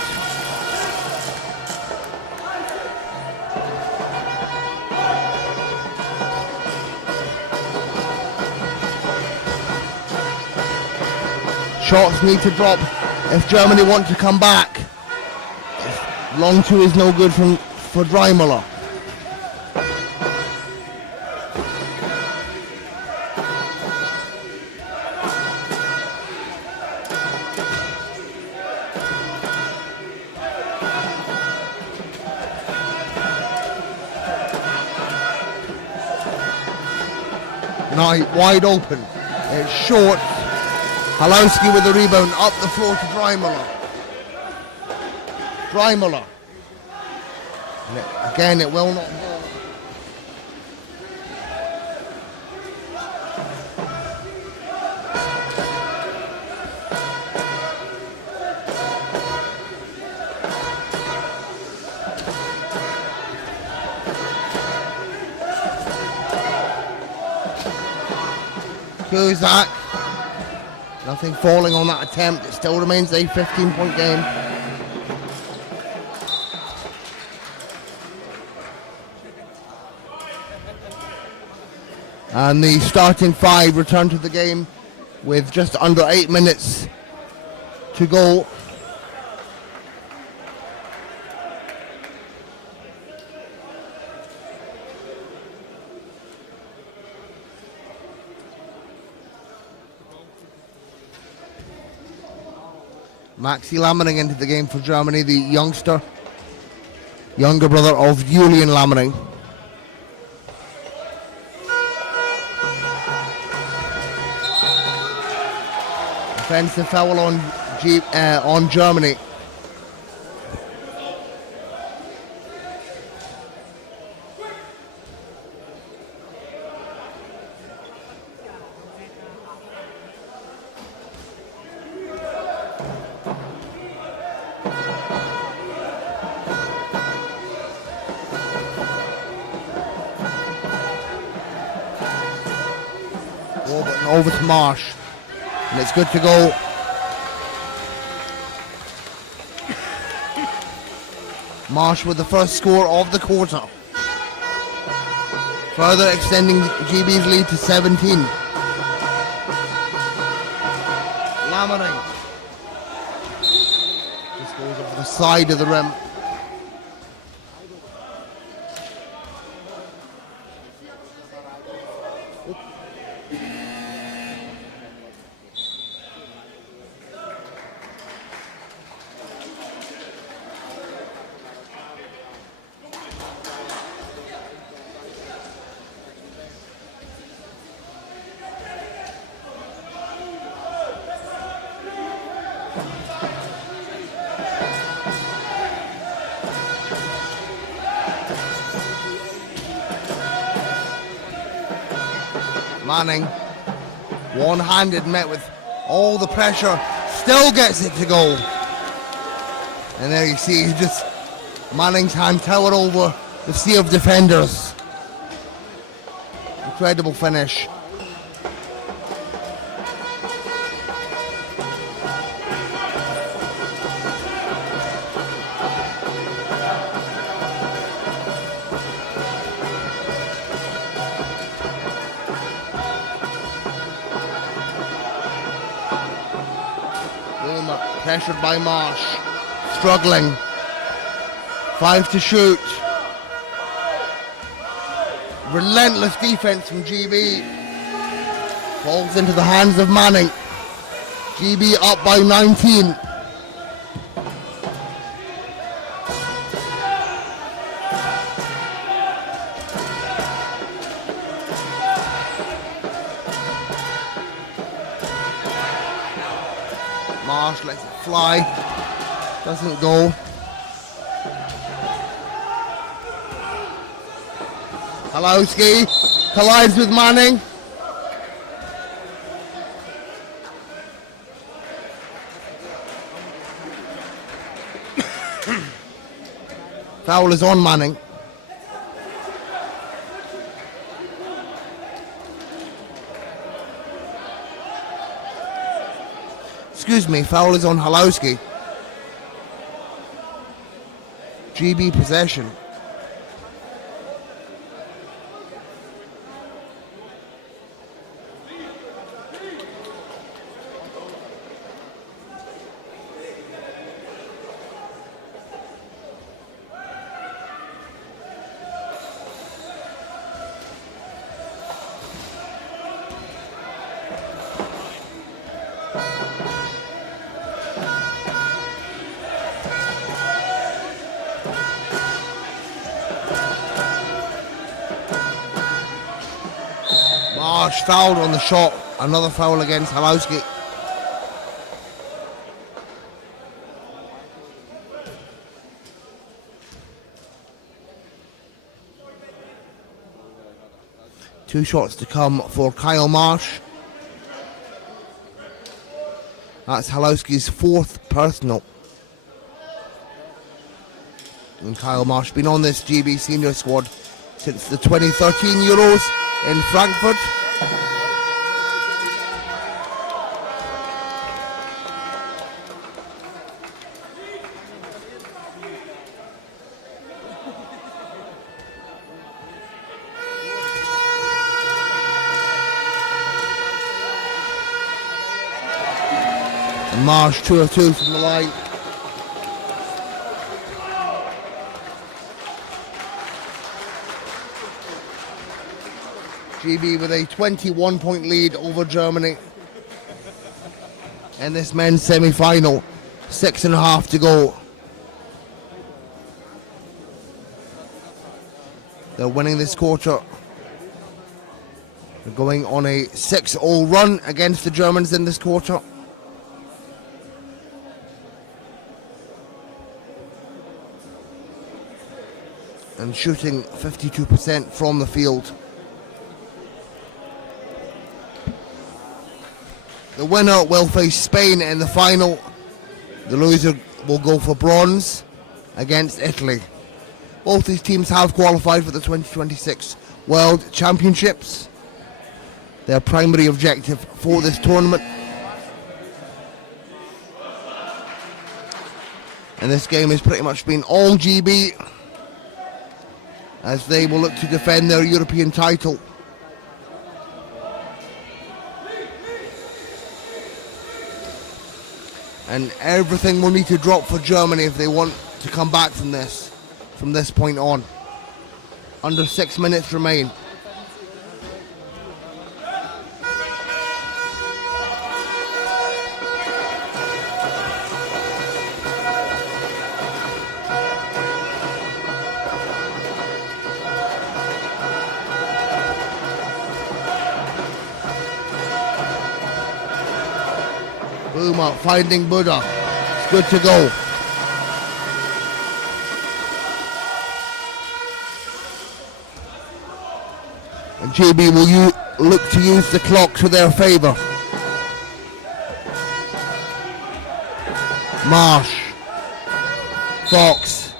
Shots need to drop if Germany want to come back. Long two is no good for Dreimuller. Knight wide open. It's short. Halowski with the rebound up the floor to Dreimuller. Dreimuller. Again, it will not go. Kuzak. Nothing falling on that attempt. It still remains a 15-point game. And the starting five return to the game with just under 8 minutes to go. Maxi Lammering into the game for Germany, the younger brother of Julian Lammering. Offensive foul on Germany. Over to Marsh, and it's good to go. Marsh with the first score of the quarter, further extending GB's lead to 17. Lammering just goes over the side of the rim. Manning, one-handed, met with all the pressure, still gets it to go. And there you see, just Manning's hand towered over the sea of defenders. Incredible finish. Pressured by Marsh, struggling. 5 to shoot. Relentless defense from GB. Falls into the hands of Manning. GB up by 19. Marsh lets it fly, doesn't go. Halowski collides with Manning. Foul is on Manning. Excuse me, foul is on Halowski. GB possession. Marsh fouled on the shot. Another foul against Halowski. Two shots to come for Kyle Marsh. That's Halowski's fourth personal. And Kyle Marsh been on this GB senior squad since the 2013 Euros in Frankfurt. And Marsh 2 of 2 from the line. GB with a 21-point lead over Germany in this men's semi-final. 6.5 to go. They're winning this quarter. They're going on a 6-0 run against the Germans in this quarter. And shooting 52% from the field. The winner will face Spain in the final. The loser will go for bronze against Italy. Both these teams have qualified for the 2026 World Championships. Their primary objective for this tournament. And this game has pretty much been all GB, as they will look to defend their European title. And everything will need to drop for Germany if they want to come back from this point on. Under 6 minutes remain. Boomer finding Buddha. It's good to go. And GB will look to use the clock to their favour. Marsh. Fox.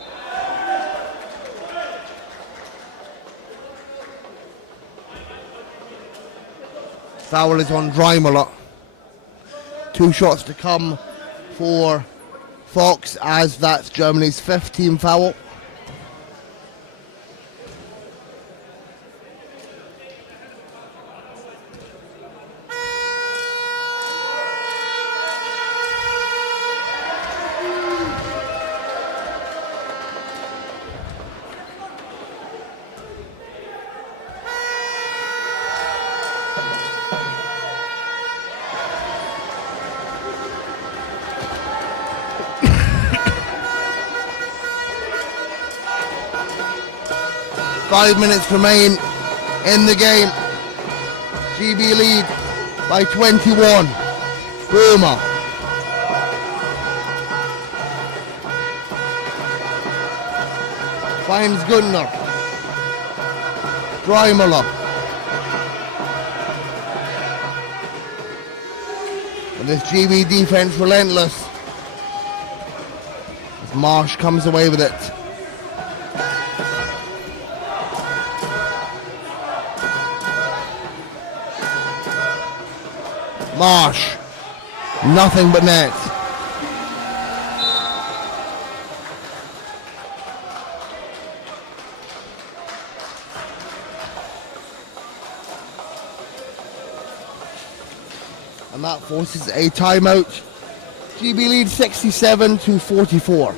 Foul is on Dreimler. 2 shots to come for Fox, as that's Germany's 5th team foul. Five minutes remain in the game. GB lead by 21. Boomer. Finds Gunnar. Dreimler. And this GB defense relentless, as Marsh comes away with it. Marsh, nothing but net. And that forces a timeout. GB lead 67-44.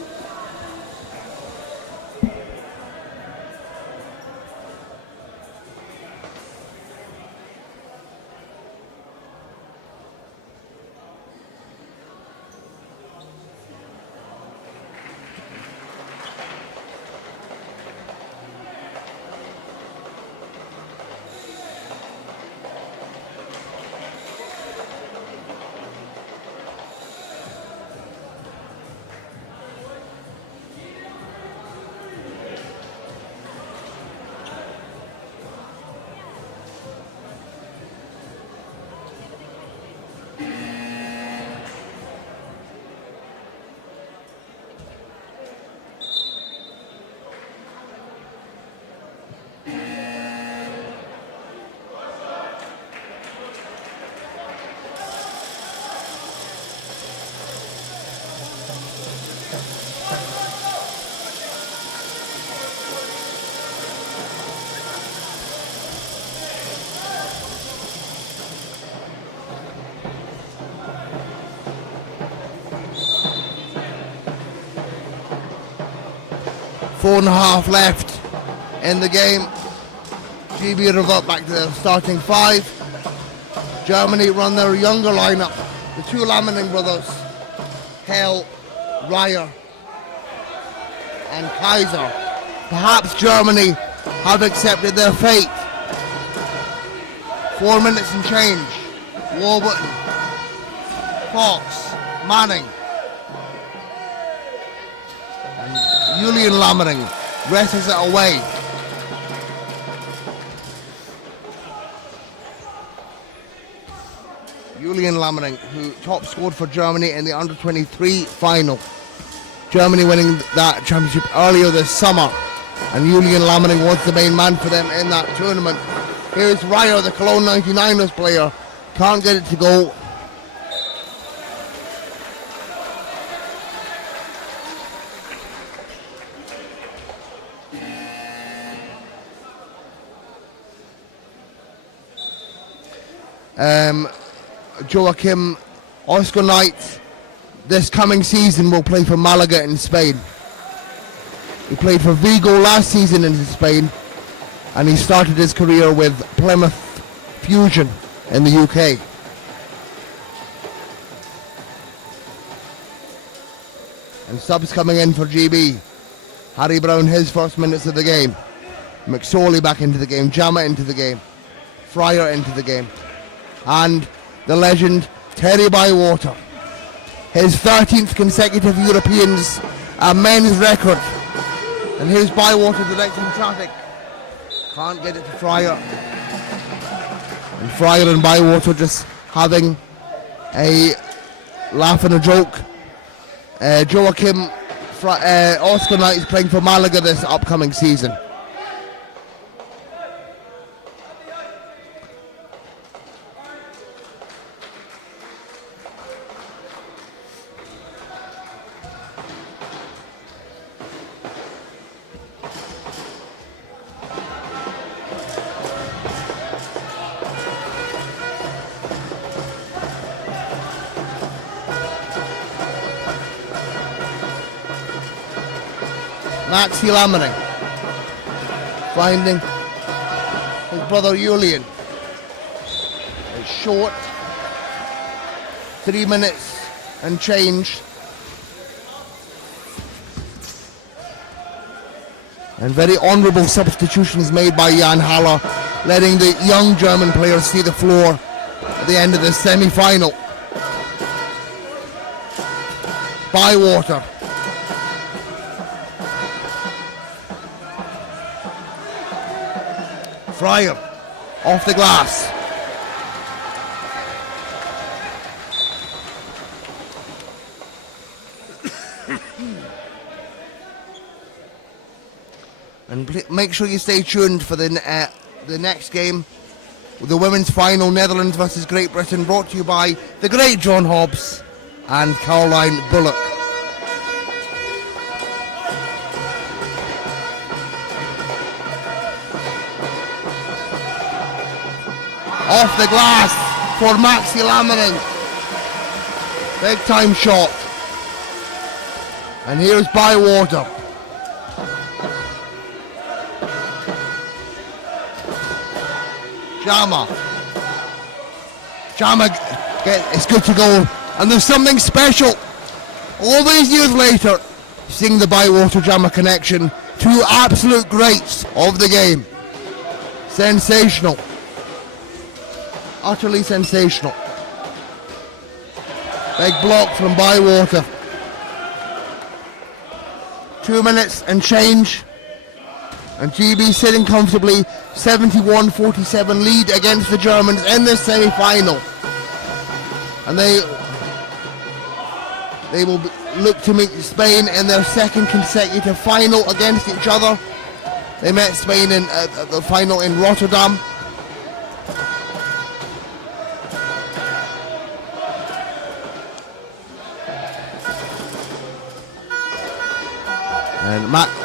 4.5 left in the game. GB revert back to their starting 5. Germany run their younger lineup. The two Lammening brothers, Hell, Ryer and Kaiser. Perhaps Germany have accepted their fate. 4 minutes and change. Warburton, Fox, Manning and Julian Lammening wrestles it away. Julian Lammening, who top scored for Germany in the under-23 final. Germany winning that championship earlier this summer, and Julian Lammening was the main man for them in that tournament. Here's Ryer, the Cologne 99ers player. Can't get it to go. Joachim Oscar Knight this coming season will play for Malaga in Spain. He played for Vigo last season in Spain, and he started his career with Plymouth Fusion in the UK. And subs coming in for GB. Harry Brown, his first minutes of the game. McSorley back into the game. Jama into the game. Fryer into the game. And the legend Terry Bywater. His 13th consecutive Europeans men's record. And here's Bywater directing traffic. Can't get it to Fryer. And Fryer and Bywater just having a laugh and a joke. Joachim Oscar Knight is playing for Malaga this upcoming season. Maxi Lammening finding his brother Julian. It's short, 3 minutes and change. And very honourable substitutions made by Jan Haller, letting the young German players see the floor at the end of the semi-final. Bywater. Fryer off the glass. And make sure you stay tuned for the next game, the women's final, Netherlands versus Great Britain, brought to you by the great John Hobbs and Caroline Bullock. Off the glass for Maxi Lammening. Big time shot. And here's Bywater. Jama, it's good to go. And there's something special. All these years later, seeing the Bywater Jama connection. Two absolute greats of the game. Sensational. Utterly sensational. Big block from Bywater. 2 minutes and change. And GB sitting comfortably, 71-47 lead against the Germans in this semi-final. And they will look to meet Spain in their second consecutive final against each other. They met Spain in the final in Rotterdam.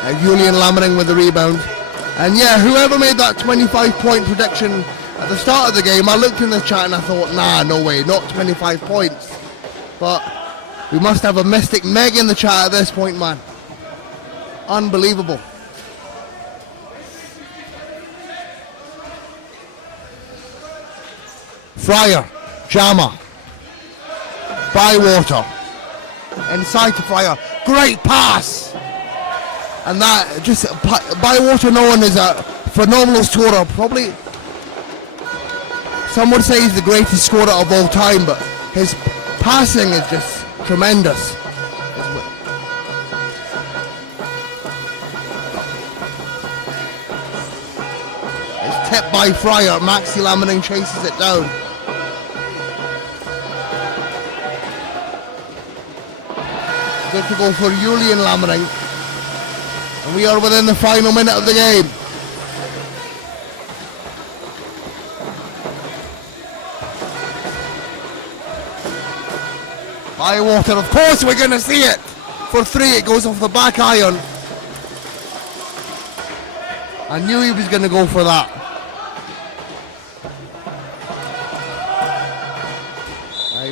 And Julian Lammening with the rebound. And yeah, whoever made that 25-point prediction at the start of the game, I looked in the chat and I thought, nah, no way, not 25 points. But we must have a Mystic Meg in the chat at this point, man. Unbelievable. Fryer, Jama, Bywater, inside to Fryer, great pass, and that just Bywater known as a phenomenal scorer, probably some would say he's the greatest scorer of all time, but his passing is just tremendous. It's tipped by Fryer, Maxi Lamaning chases it down. Good to go for Julian Lamaning. And we are within the final minute of the game. Bywater, of course we're going to see it. For 3, it goes off the back iron. I knew he was going to go for that.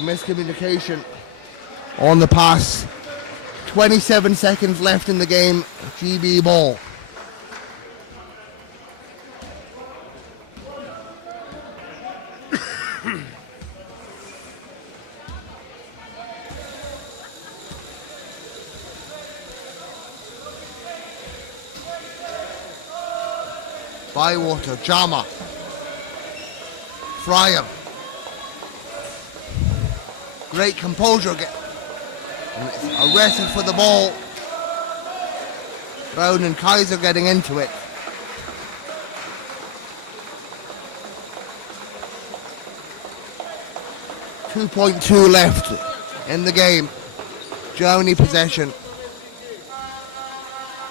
Miscommunication on the pass. 27 seconds left in the game. GB ball. Bywater, Jama, Fryer. Great composure. Arrested for the ball. Brown and Kaiser getting into it. .2 left in the game. Germany possession.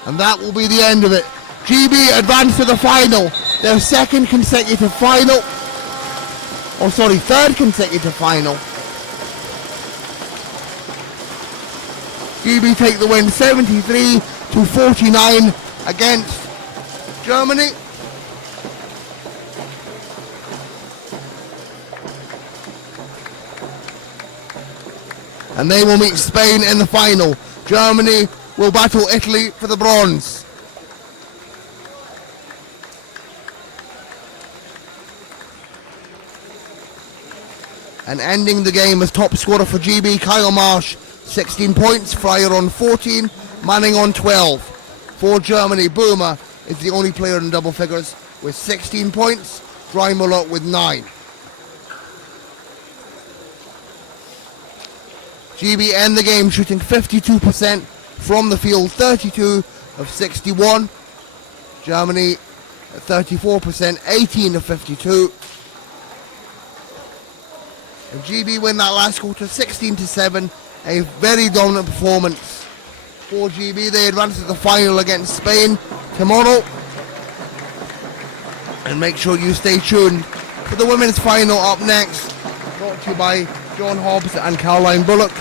And that will be the end of it. GB advance to the final. Their second consecutive final. Oh, sorry, third consecutive final. GB take the win 73-49 against Germany. And they will meet Spain in the final. Germany will battle Italy for the bronze. And ending the game as top scorer for GB, Kyle Marsh, 16 points, Fryer on 14, Manning on 12. For Germany, Boomer is the only player in double figures with 16 points, Dreimüller with 9. GB end the game shooting 52% from the field, 32 of 61. Germany 34%, 18 of 52. And GB win that last quarter 16-7. A very dominant performance for GB. They advance to the final against Spain tomorrow. And make sure you stay tuned for the women's final up next. Brought to you by John Hobbs and Caroline Bullock.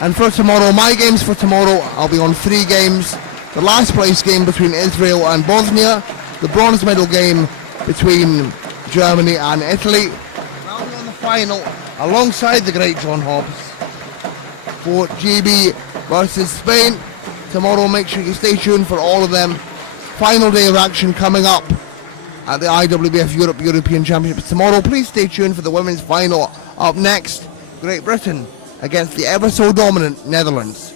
And for tomorrow, my games for tomorrow, I'll be on 3 games. The last place game between Israel and Bosnia. The bronze medal game between Germany and Italy. Now we're on the final alongside the great John Hobbs for GB versus Spain. Tomorrow, make sure you stay tuned for all of them. Final day of action coming up at the IWBF Europe European Championships tomorrow. Please stay tuned for the women's final up next. Great Britain against the ever so dominant Netherlands.